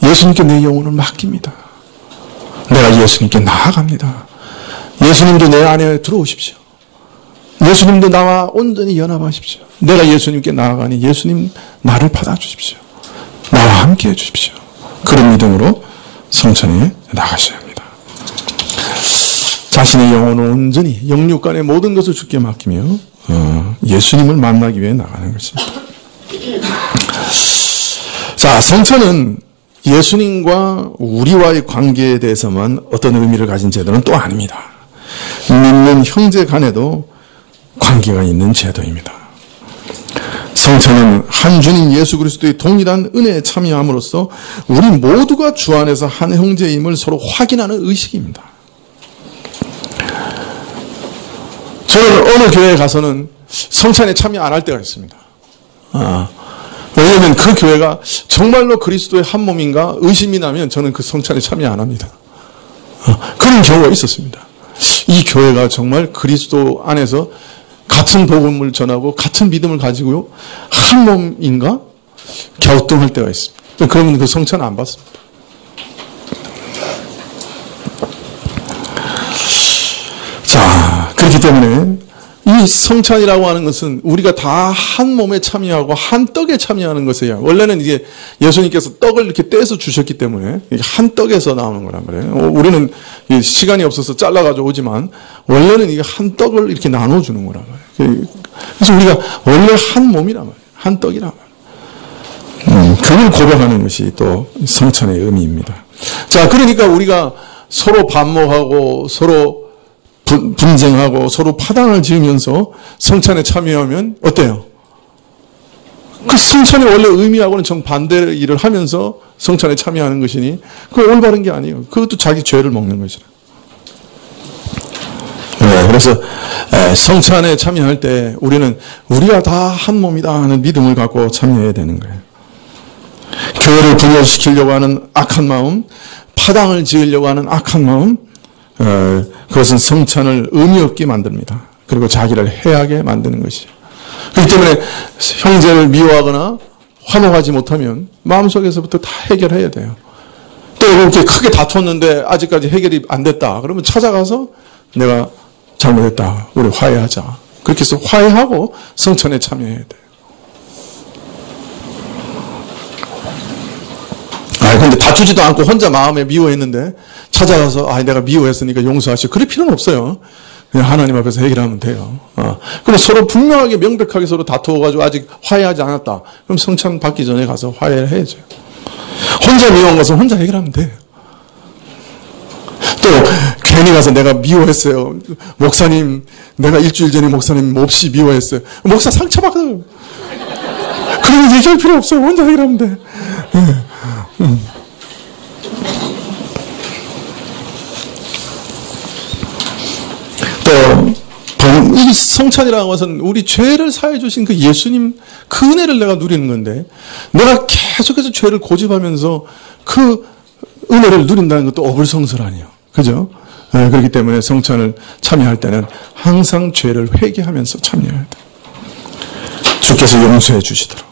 예수님께 내 영혼을 맡깁니다. 내가 예수님께 나아갑니다. 예수님도 내 안에 들어오십시오. 예수님도 나와 온전히 연합하십시오. 내가 예수님께 나아가니 예수님 나를 받아주십시오. 나와 함께 해주십시오. 그런 믿음으로 성찬에 나가셔야 합니다. 자신의 영혼을 온전히 영육간의 모든 것을 주께 맡기며 예수님을 만나기 위해 나가는 것입니다. 자, 성찬은 예수님과 우리와의 관계에 대해서만 어떤 의미를 가진 제도는 또 아닙니다. 믿는 형제 간에도 관계가 있는 제도입니다. 성찬은 한 주님 예수 그리스도의 동일한 은혜에 참여함으로써 우리 모두가 주 안에서 한 형제임을 서로 확인하는 의식입니다. 저는 어느 교회에 가서는 성찬에 참여 안 할 때가 있습니다. 왜냐하면 그 교회가 정말로 그리스도의 한 몸인가 의심이 나면 저는 그 성찬에 참여 안 합니다. 그런 경우가 있었습니다. 이 교회가 정말 그리스도 안에서 같은 복음을 전하고 같은 믿음을 가지고요 한 몸인가 갸우뚱할 때가 있습니다. 그러면 그 성찬 안 받습니다. 자, 그렇기 때문에 이 성찬이라고 하는 것은 우리가 다 한 몸에 참여하고 한 떡에 참여하는 것이에요. 원래는 이게 예수님께서 떡을 이렇게 떼서 주셨기 때문에 한 떡에서 나오는 거란 말이에요. 우리는 시간이 없어서 잘라가지고 오지만 원래는 이게 한 떡을 이렇게 나눠주는 거란 말이에요. 그래서 우리가 원래 한 몸이란 말이에요. 한 떡이란 말이에요. 그걸 고백하는 것이 또 성찬의 의미입니다. 자, 그러니까 우리가 서로 반목하고 서로 분쟁하고 서로 파당을 지으면서 성찬에 참여하면 어때요? 그 성찬의 원래 의미하고는 정반대의 일을 하면서 성찬에 참여하는 것이니 그거 올바른 게 아니에요. 그것도 자기 죄를 먹는 것이라. 네, 그래서 성찬에 참여할 때 우리는 우리가 다 한 몸이다 하는 믿음을 갖고 참여해야 되는 거예요. 교회를 분열시키려고 하는 악한 마음, 파당을 지으려고 하는 악한 마음, 그것은 성찬을 의미 없게 만듭니다. 그리고 자기를 해하게 만드는 것이죠. 그렇기 때문에 형제를 미워하거나 화목하지 못하면 마음속에서부터 다 해결해야 돼요. 또 이렇게 크게 다퉜는데 아직까지 해결이 안 됐다. 그러면 찾아가서 내가 잘못했다. 우리 화해하자. 그렇게 해서 화해하고 성찬에 참여해야 돼요. 근데 다투지도 않고 혼자 마음에 미워했는데 찾아가서 내가 미워했으니까 용서하시오. 그럴 필요는 없어요. 그냥 하나님 앞에서 해결하면 돼요. 그럼 서로 분명하게 명백하게 서로 다투어가지고 아직 화해하지 않았다. 그럼 성찬 받기 전에 가서 화해를 해야죠. 혼자 미워한 것은 혼자 해결하면 돼요. 또 괜히 가서 내가 미워했어요. 목사님, 내가 일주일 전에 목사님 몹시 미워했어요. 목사 상처받아요. 그러면 얘기할 필요 없어요. 혼자 해결하면 돼. 또 이 성찬이라는 것은 우리 죄를 사해 주신 그 예수님 그 은혜를 내가 누리는 건데 내가 계속해서 죄를 고집하면서 그 은혜를 누린다는 것도 어불성설 아니에요. 그죠? 그렇기 때문에 성찬을 참여할 때는 항상 죄를 회개하면서 참여해야 돼요. 주께서 용서해 주시도록.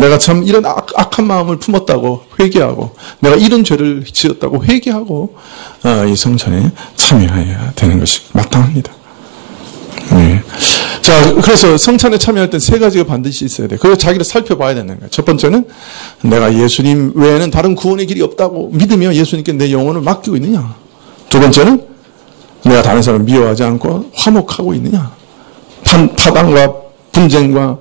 내가 참 이런 악한 마음을 품었다고 회개하고 내가 이런 죄를 지었다고 회개하고 이 성찬에 참여해야 되는 것이 마땅합니다. 네. 자, 그래서 성찬에 참여할 때 세 가지가 반드시 있어야 돼요. 그래서 자기를 살펴봐야 되는 거예요. 첫 번째는 내가 예수님 외에는 다른 구원의 길이 없다고 믿으며 예수님께 내 영혼을 맡기고 있느냐. 두 번째는 내가 다른 사람을 미워하지 않고 화목하고 있느냐. 파당과 분쟁과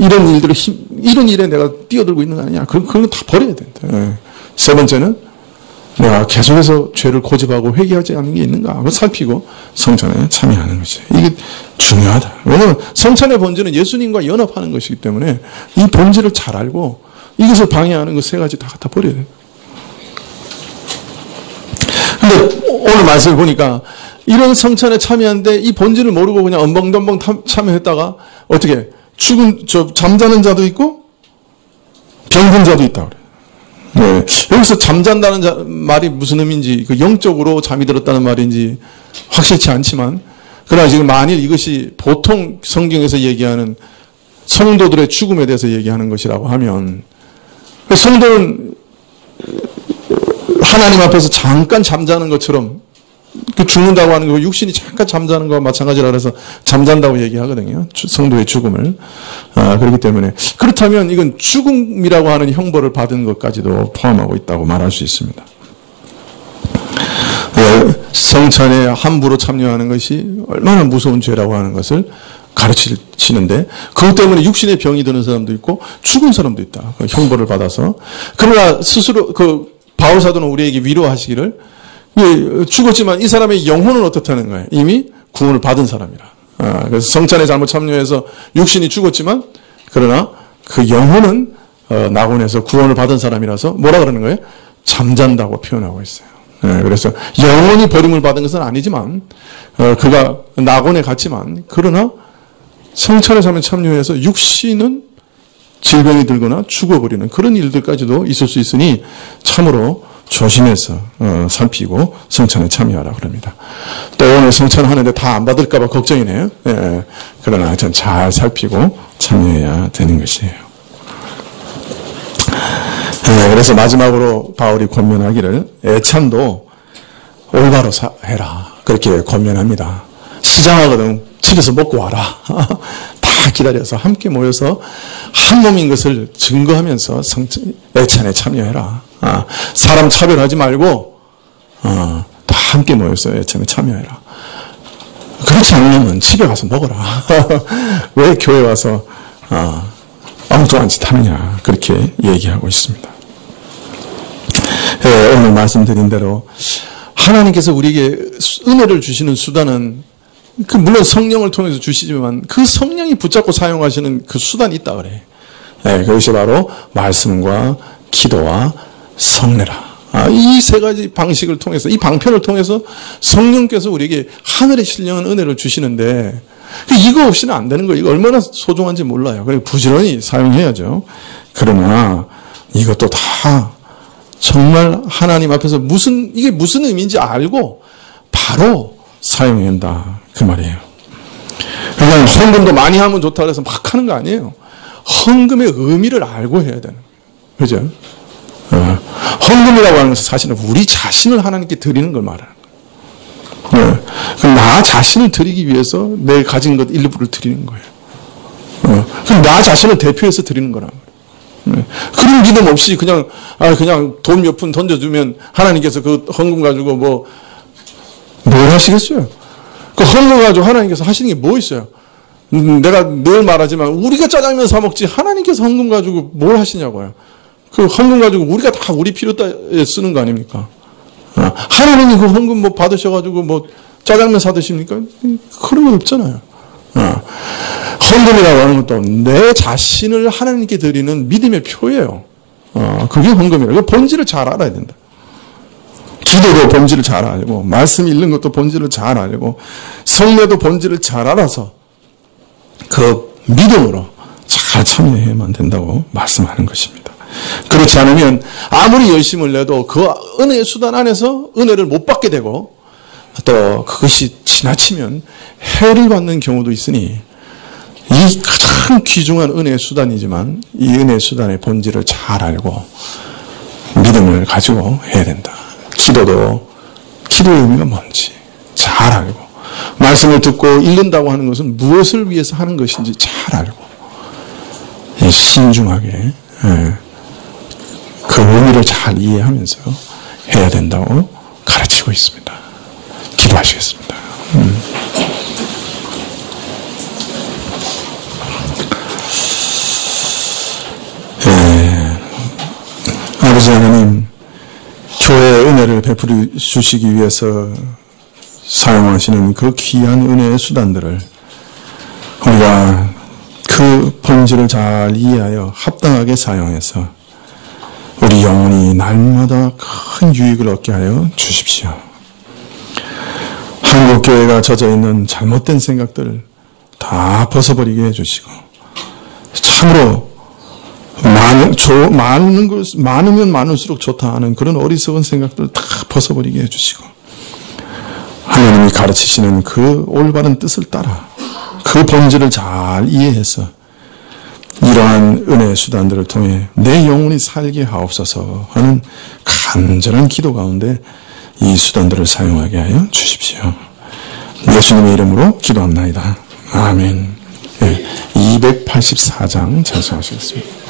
이런 일에 내가 뛰어들고 있는 거 아니냐. 그런 거 다 버려야 된다. 세 번째는 내가 계속해서 죄를 고집하고 회개하지 않는 게 있는가. 그걸 살피고 성찬에 참여하는 것이. 이게 중요하다. 왜냐하면 성찬의 본질은 예수님과 연합하는 것이기 때문에 이 본질을 잘 알고 이것을 방해하는 그 세 가지 다 갖다 버려야 된다. 근데 오늘 말씀을 보니까 이런 성찬에 참여하는데 이 본질을 모르고 그냥 엉벙덩벙 참여했다가 어떻게 잠자는 자도 있고 병든 자도 있다 그래요. 네. 여기서 잠잔다는 말이 무슨 의미인지 그 영적으로 잠이 들었다는 말인지 확실치 않지만 그러나 지금 만일 이것이 보통 성경에서 얘기하는 성도들의 죽음에 대해서 얘기하는 것이라고 하면 성도는 하나님 앞에서 잠깐 잠자는 것처럼 그 죽는다고 하는 거 육신이 잠깐 잠자는 거와 마찬가지라 그래서 잠잔다고 얘기하거든요. 성도의 죽음을. 그렇기 때문에 그렇다면 이건 죽음이라고 하는 형벌을 받은 것까지도 포함하고 있다고 말할 수 있습니다. 성찬에 함부로 참여하는 것이 얼마나 무서운 죄라고 하는 것을 가르치는데 그것 때문에 육신의 병이 드는 사람도 있고 죽은 사람도 있다. 형벌을 받아서. 그러나 스스로 바울 사도는 우리에게 위로하시기를 죽었지만 이 사람의 영혼은 어떻다는 거예요. 이미 구원을 받은 사람이라. 그래서 성찬에 잘못 참여해서 육신이 죽었지만 그러나 그 영혼은 낙원에서 구원을 받은 사람이라서 뭐라 그러는 거예요? 잠잔다고 표현하고 있어요. 그래서 영혼이 버림을 받은 것은 아니지만 그가 낙원에 갔지만 그러나 성찬에 참여해서 육신은 질병이 들거나 죽어버리는 그런 일들까지도 있을 수 있으니 참으로 조심해서 살피고 성찬에 참여하라 그럽니다. 또 오늘 성찬 하는데 다 안 받을까 봐 걱정이네요. 그러나 하여튼 잘 살피고 참여해야 되는 것이에요. 그래서 마지막으로 바울이 권면하기를 애찬도 올바로 해라. 그렇게 권면합니다. 시장하거든 집에서 먹고 와라. 다 기다려서 함께 모여서 한 몸인 것을 증거하면서 애찬에 참여해라. 사람 차별하지 말고 다 함께 모여서 애찬에 참여해라. 그렇지 않으면 집에 가서 먹어라. 왜 교회 와서 엉뚱한 짓 하느냐 그렇게 얘기하고 있습니다. 오늘 말씀드린 대로 하나님께서 우리에게 은혜를 주시는 수단은 물론 성령을 통해서 주시지만 그 성령이 붙잡고 사용하시는 그 수단이 있다 그래. 그것이 바로 말씀과 기도와 성례라. 이 세 가지 방식을 통해서 이 방편을 통해서 성령께서 우리에게 하늘에 신령한 은혜를 주시는데 이거 없이는 안 되는 거예요. 이거 얼마나 소중한지 몰라요. 그리고 부지런히 사용해야죠. 그러나 이것도 다 정말 하나님 앞에서 이게 무슨 의미인지 알고 바로 사용해야 한다. 그 말이에요. 그냥 헌금도 많이 하면 좋다 그래서 막 하는 거 아니에요. 헌금의 의미를 알고 해야 되는 거예요. 그죠? 헌금이라고 하는 것은 사실은 우리 자신을 하나님께 드리는 걸 말하는 거예요. 그럼 나 자신을 드리기 위해서 내 가진 것 일부를 드리는 거예요. 그럼 나 자신을 대표해서 드리는 거란 말이에요. 그런 믿음 없이 그냥 돈 몇 푼 던져주면 하나님께서 그 헌금 가지고 뭘 하시겠어요? 그 헌금 가지고 하나님께서 하시는 게 뭐 있어요? 내가 늘 말하지만 우리가 짜장면 사 먹지 하나님께서 헌금 가지고 뭘 하시냐고요. 그 헌금 가지고 우리가 다 우리 필요에 쓰는 거 아닙니까? 하나님이 그 헌금 받으셔가지고 짜장면 사 드십니까? 그런 건 없잖아요. 헌금이라고 하는 것도 내 자신을 하나님께 드리는 믿음의 표예요. 그게 헌금이에요. 그 본질을 잘 알아야 된다. 기도도 본질을 잘 알고, 말씀 읽는 것도 본질을 잘 알고, 성례도 본질을 잘 알아서 그 믿음으로 잘 참여해야만 된다고 말씀하는 것입니다. 그렇지 않으면 아무리 열심을 내도 그 은혜의 수단 안에서 은혜를 못 받게 되고 또 그것이 지나치면 해를 받는 경우도 있으니 이 가장 귀중한 은혜의 수단이지만 이 은혜의 수단의 본질을 잘 알고 믿음을 가지고 해야 된다. 기도의 의미가 뭔지 잘 알고 말씀을 듣고 읽는다고 하는 것은 무엇을 위해서 하는 것인지 잘 알고 신중하게 그 의미를 잘 이해하면서 해야 된다고 가르치고 있습니다. 기도하시겠습니다. 아버지 하나님, 교회의 은혜를 베풀어 주시기 위해서 사용하시는 그 귀한 은혜의 수단들을 우리가 그 본질을 잘 이해하여 합당하게 사용해서 우리 영혼이 날마다 큰 유익을 얻게 하여 주십시오. 한국교회가 젖어있는 잘못된 생각들을 다 벗어버리게 해주시고 참으로 많으면 많을수록 좋다 하는 그런 어리석은 생각들을 다 벗어버리게 해주시고 하나님이 가르치시는 그 올바른 뜻을 따라 그 본질을 잘 이해해서 이러한 은혜의 수단들을 통해 내 영혼이 살게 하옵소서 하는 간절한 기도 가운데 이 수단들을 사용하게 하여 주십시오. 예수님의 이름으로 기도합나이다. 아멘. 284장 찬송하시겠습니다.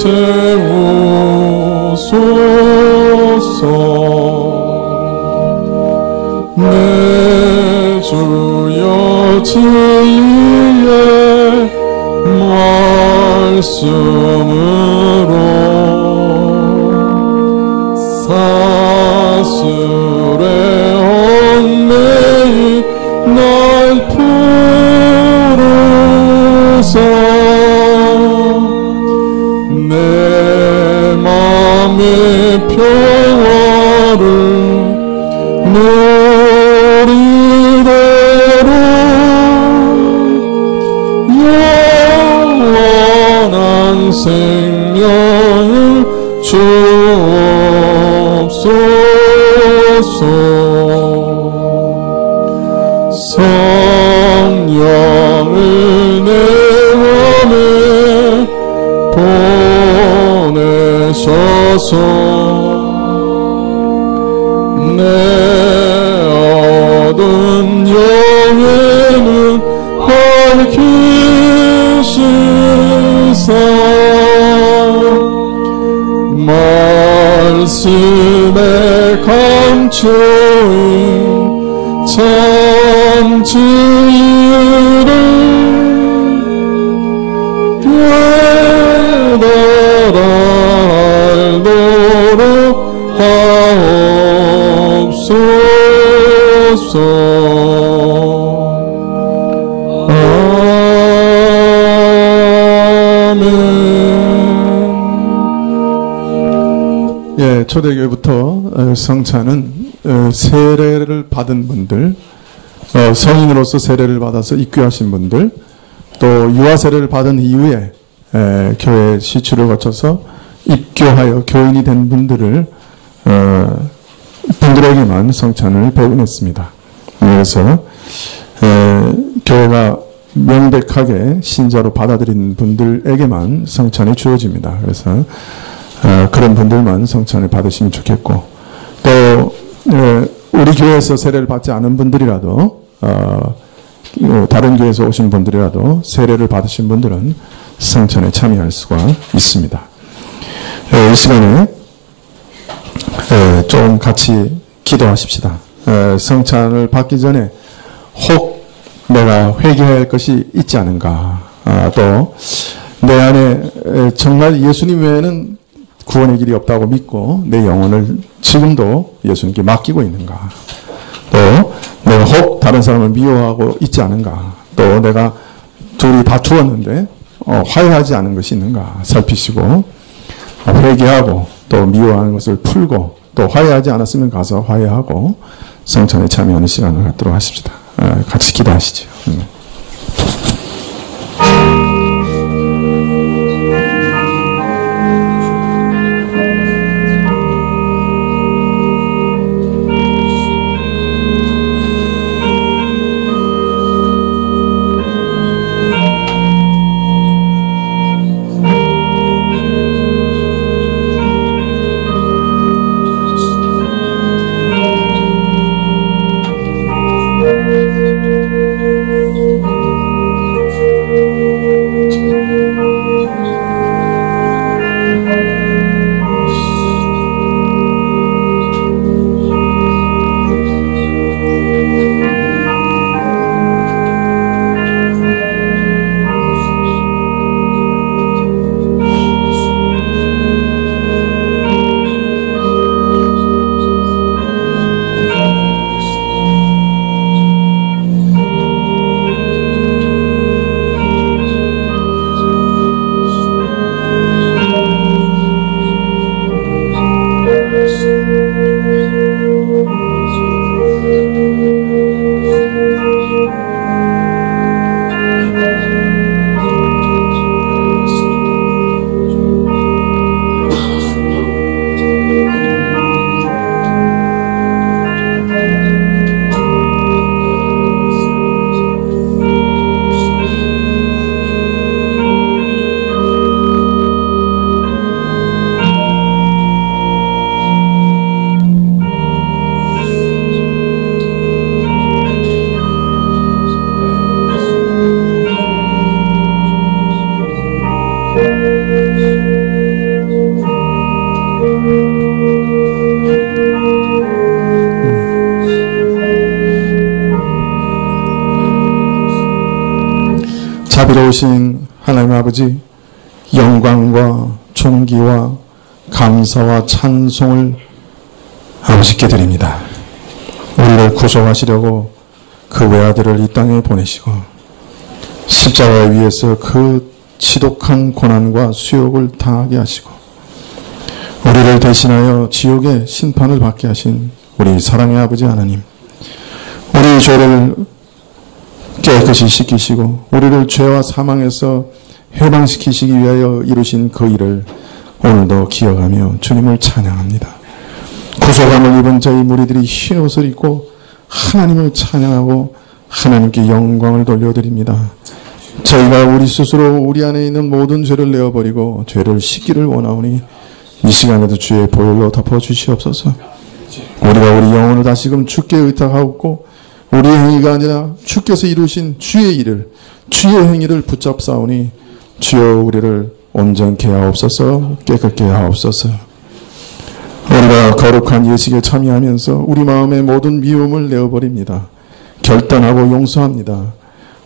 채우소서. 내 주여 진리의 말씀으로 사슬의 얽매인 날 풀으사 내 맘의 평화를 누리도록 영원한 생명을 주옵소서. 성령을 내 맘에 보내셔서 내 어두운 영에는 밝히시사 말씀에 감춰인 참 진리를 깨달아 알도록 하옵소서. 아멘. 예, 초대교회부터 성찬은 세례를 받은 분들, 성인으로서 세례를 받아서 입교하신 분들, 또 유아 세례를 받은 이후에 교회 시추를 거쳐서 입교하여 교인이 된 분들에게만 성찬을 배분했습니다. 그래서 교회가 명백하게 신자로 받아들인 분들에게만 성찬이 주어집니다. 그래서 그런 분들만 성찬을 받으시면 좋겠고, 또 우리 교회에서 세례를 받지 않은 분들이라도 다른 교회에서 오신 분들이라도 세례를 받으신 분들은 성찬에 참여할 수가 있습니다. 이 시간에 좀 같이 기도하십시다. 성찬을 받기 전에 혹 내가 회개해야 할 것이 있지 않은가, 또 내 안에 정말 예수님 외에는 구원의 길이 없다고 믿고 내 영혼을 지금도 예수님께 맡기고 있는가, 또 내가 혹 다른 사람을 미워하고 있지 않은가, 또 내가 둘이 다투었는데 화해하지 않은 것이 있는가 살피시고, 회개하고 또 미워하는 것을 풀고 또 화해하지 않았으면 가서 화해하고 성찬에 참여하는 시간을 갖도록 하십시다. 같이 기도하시죠. 자비로우신 하나님 아버지, 영광과 존귀와 감사와 찬송을 아버지께 드립니다. 우리를 구속하시려고 그 외아들을 이 땅에 보내시고 십자가 위에서 그 지독한 고난과 수욕을 당하게 하시고 우리를 대신하여 지옥의 심판을 받게 하신 우리 사랑의 아버지 하나님, 우리 죄를 깨끗이 씻기시고 우리를 죄와 사망에서 해방시키시기 위하여 이루신 그 일을 오늘도 기억하며 주님을 찬양합니다. 구속함을 입은 저희 무리들이 흰 옷을 입고 하나님을 찬양하고 하나님께 영광을 돌려드립니다. 저희가 우리 스스로 우리 안에 있는 모든 죄를 내어버리고 죄를 씻기를 원하오니 이 시간에도 주의 보혈로 덮어주시옵소서. 우리가 우리 영혼을 다시금 주께 의탁하옵고 우리의 행위가 아니라 주께서 이루신 주의 일을, 주의 행위를 붙잡사오니 주여 우리를 온전케 하옵소서, 깨끗게 하옵소서. 우리가 거룩한 예식에 참여하면서 우리 마음의 모든 미움을 내어버립니다. 결단하고 용서합니다.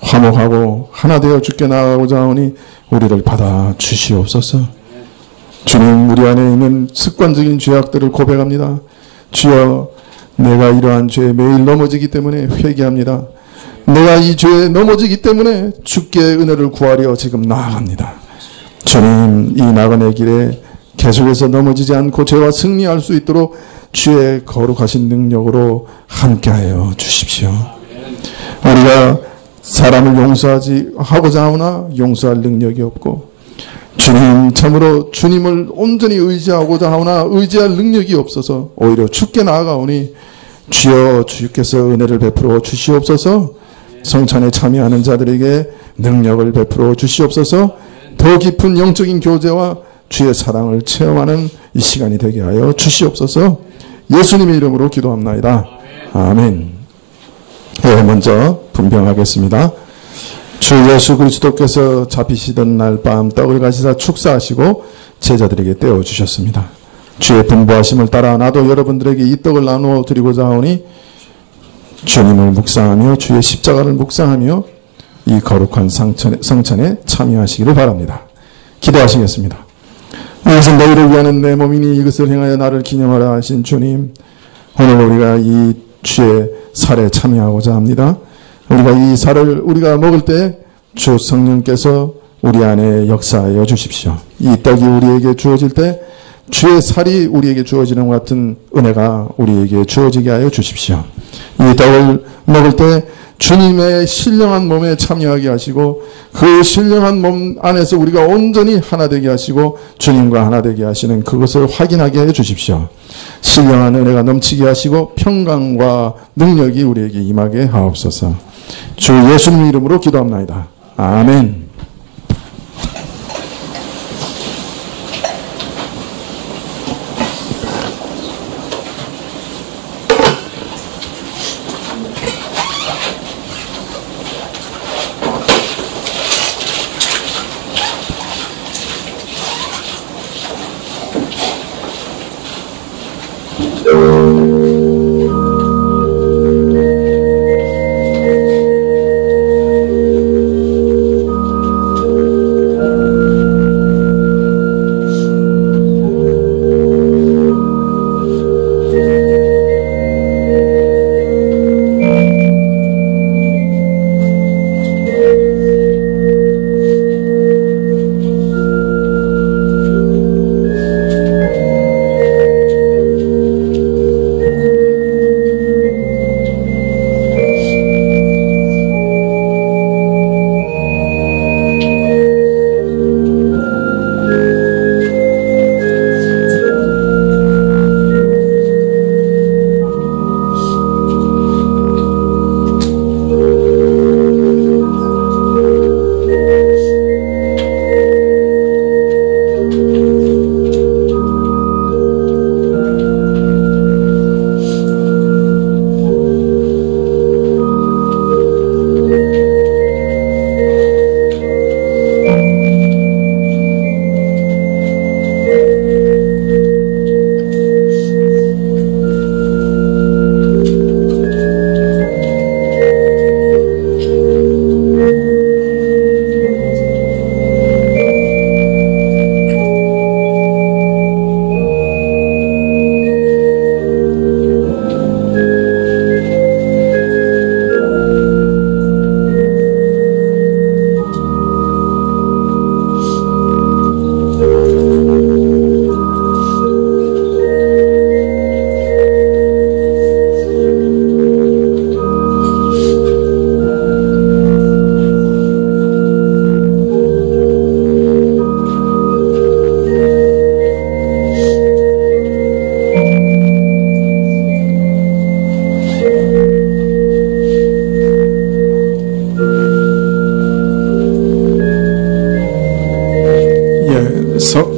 화목하고 하나 되어 주께 나아가고자 하오니 우리를 받아 주시옵소서. 주님, 우리 안에 있는 습관적인 죄악들을 고백합니다. 주여, 내가 이러한 죄에 매일 넘어지기 때문에 회개합니다. 내가 이 죄에 넘어지기 때문에 주께 은혜를 구하려 지금 나아갑니다. 주님, 이 나그네 길에 계속해서 넘어지지 않고 죄와 승리할 수 있도록 주의 거룩하신 능력으로 함께하여 주십시오. 우리가 사람을 하고자 하오나 용서할 능력이 없고 주님, 참으로 주님을 온전히 의지하고자 하오나 의지할 능력이 없어서 오히려 주께 나아가오니 주여, 주께서 은혜를 베풀어 주시옵소서. 성찬에 참여하는 자들에게 능력을 베풀어 주시옵소서. 더 깊은 영적인 교제와 주의 사랑을 체험하는 이 시간이 되게 하여 주시옵소서. 예수님의 이름으로 기도합나이다. 아멘. 네, 먼저 분명하겠습니다. 주 예수 그리스도께서 잡히시던 날 밤 떡을 가지사 축사하시고 제자들에게 떼어주셨습니다. 주의 분부하심을 따라 나도 여러분들에게 이 떡을 나누어 드리고자 하오니 주님을 묵상하며 주의 십자가를 묵상하며 이 거룩한 성찬에 참여하시기를 바랍니다. 기도하시겠습니다. 이것은 너희를 위하는 내 몸이니 이것을 행하여 나를 기념하라 하신 주님, 오늘 우리가 이 주의 살에 참여하고자 합니다. 우리가 이 살을 우리가 먹을 때 주 성령께서 우리 안에 역사하여 주십시오. 이 떡이 우리에게 주어질 때 주의 살이 우리에게 주어지는 것 같은 은혜가 우리에게 주어지게 하여 주십시오. 이 떡을 먹을 때 주님의 신령한 몸에 참여하게 하시고 그 신령한 몸 안에서 우리가 온전히 하나 되게 하시고 주님과 하나 되게 하시는 그것을 확인하게 해 주십시오. 신령한 은혜가 넘치게 하시고 평강과 능력이 우리에게 임하게 하옵소서. 주 예수님 이름으로 기도합나이다. 아멘.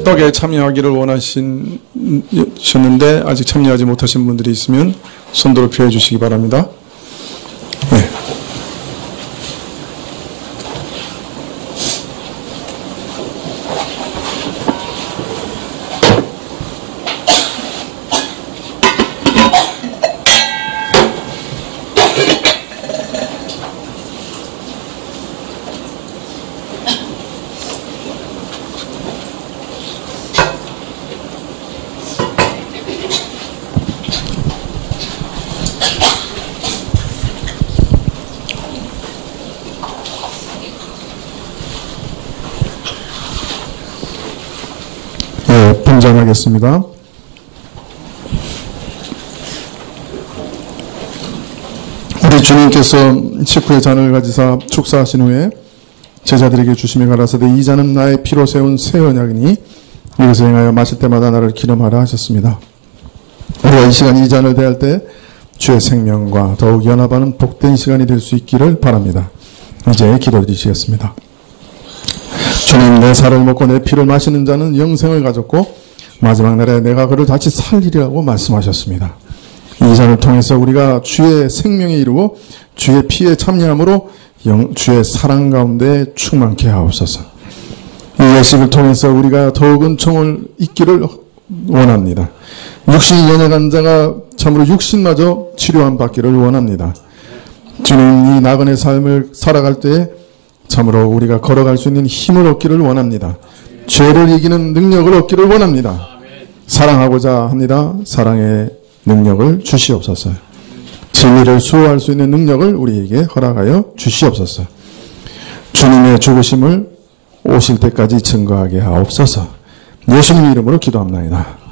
떡에 참여하기를 원하셨는데 아직 참여하지 못하신 분들이 있으면 손들어 표해 주시기 바랍니다. 네. 봉장하겠습니다. 우리 주님께서 식후에 잔을 가지사 축사하신 후에 제자들에게 주시며 가라사대 이 잔은 나의 피로 세운 새 언약이니 이것을 행하여 마실 때마다 나를 기념하라 하셨습니다. 우리가 이 시간 이 잔을 대할 때 주의 생명과 더욱 연합하는 복된 시간이 될 수 있기를 바랍니다. 이제 기도드리시겠습니다. 주님, 내 살을 먹고 내 피를 마시는 자는 영생을 가졌고 마지막 날에 내가 그를 다시 살리리라고 말씀하셨습니다. 이 잔을 통해서 우리가 주의 생명에 이르고 주의 피에 참여함으로 주의 사랑 가운데 충만케 하옵소서. 이 예식을 통해서 우리가 더욱 은총을 잊기를 원합니다. 육신이 연약한 자가 참으로 육신마저 치료함 받기를 원합니다. 주님, 이 나그네 삶을 살아갈 때에 참으로 우리가 걸어갈 수 있는 힘을 얻기를 원합니다. 죄를 이기는 능력을 얻기를 원합니다. 사랑하고자 합니다. 사랑의 능력을 주시옵소서. 진리를 수호할 수 있는 능력을 우리에게 허락하여 주시옵소서. 주님의 죽으심을 오실 때까지 증거하게 하옵소서. 예수님 이름으로 기도합나이다.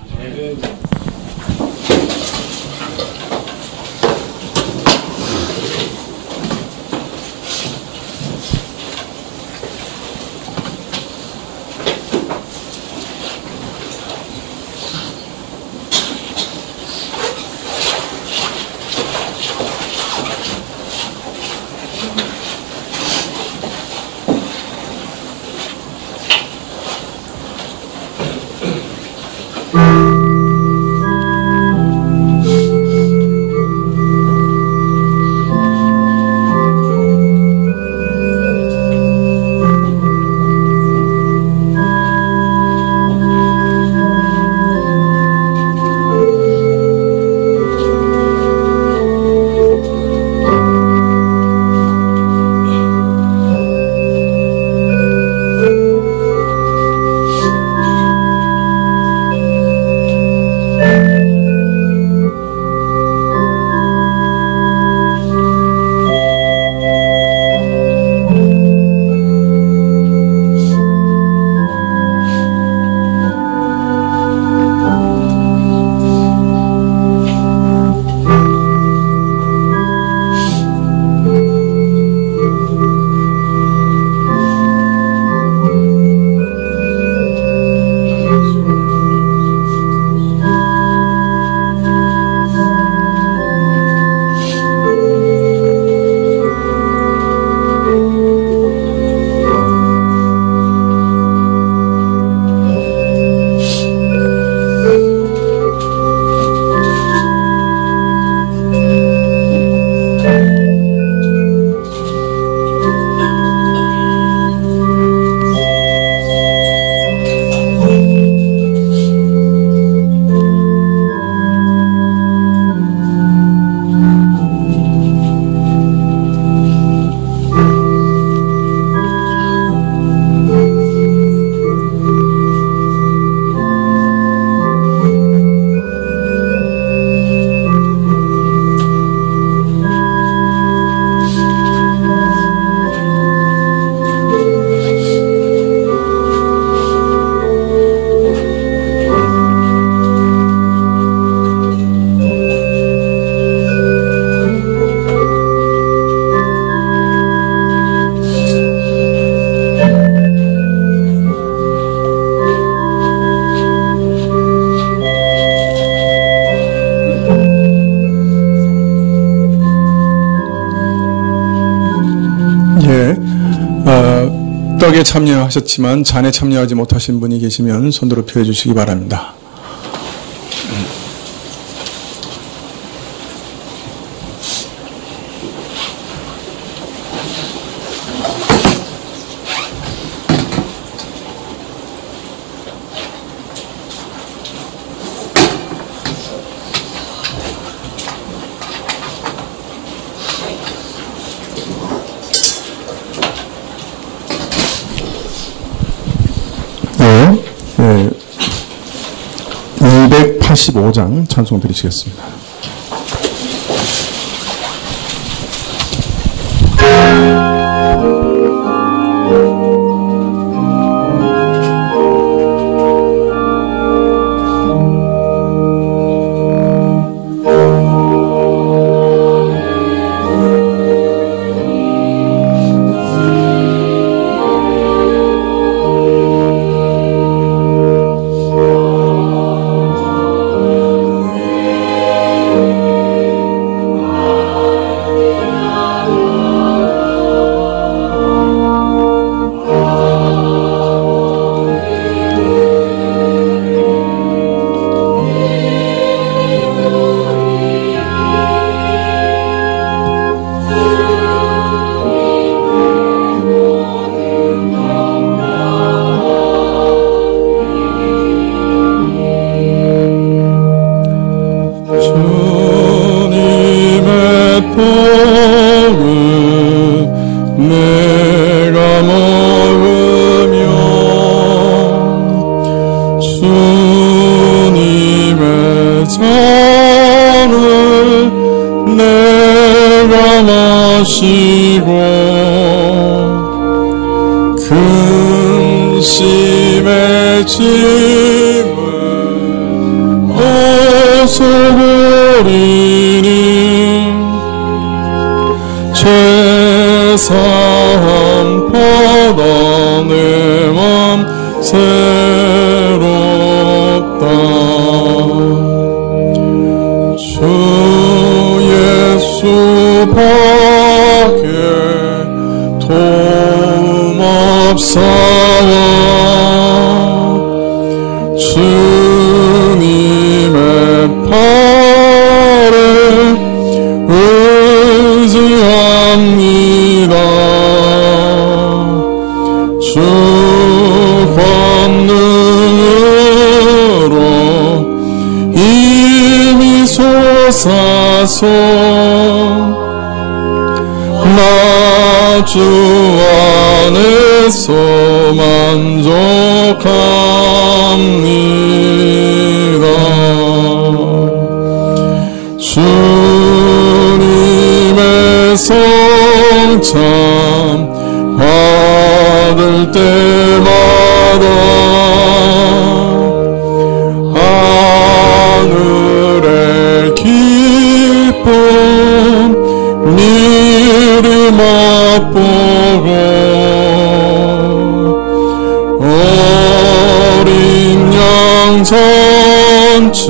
음악에 참여하셨지만 잔에 참여하지 못하신 분이 계시면 손들어 펴 주시기 바랍니다. 네, 285장 찬송 드리시겠습니다. 근심의 짐을 벗어버리니 죄사함 받아 내 맘 새롭다. 주 예수 밖에 도움 없사와 주님의 팔에 의지합니다. 주 권능으로 이미 솟아서 나 주 안에서 만족합니다. 주님의 성참 받을 때마다 하늘의 기쁨 미리 맛보고 어린 양 잔치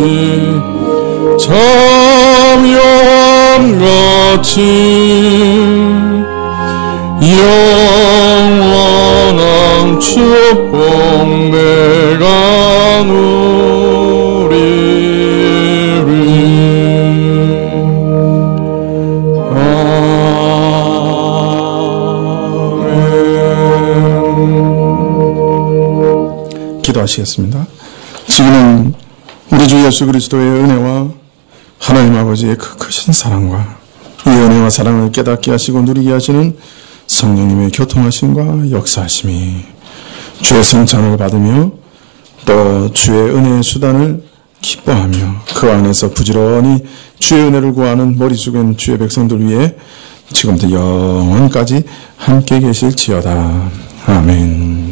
참여함같이 영원한 축복 내가 누리리. 아멘. 기도하시겠습니다. 지금은 우리 주 예수 그리스도의 은혜와 하나님 아버지의 그 크신 사랑과 이 은혜와 사랑을 깨닫게 하시고 누리게 하시는 성령님의 교통하심과 역사하심이 주의 성찬을 받으며 또 주의 은혜의 수단을 기뻐하며 그 안에서 부지런히 주의 은혜를 구하는 머리 숙인 주의 백성들 위해 지금부터 영원까지 함께 계실지어다. 아멘.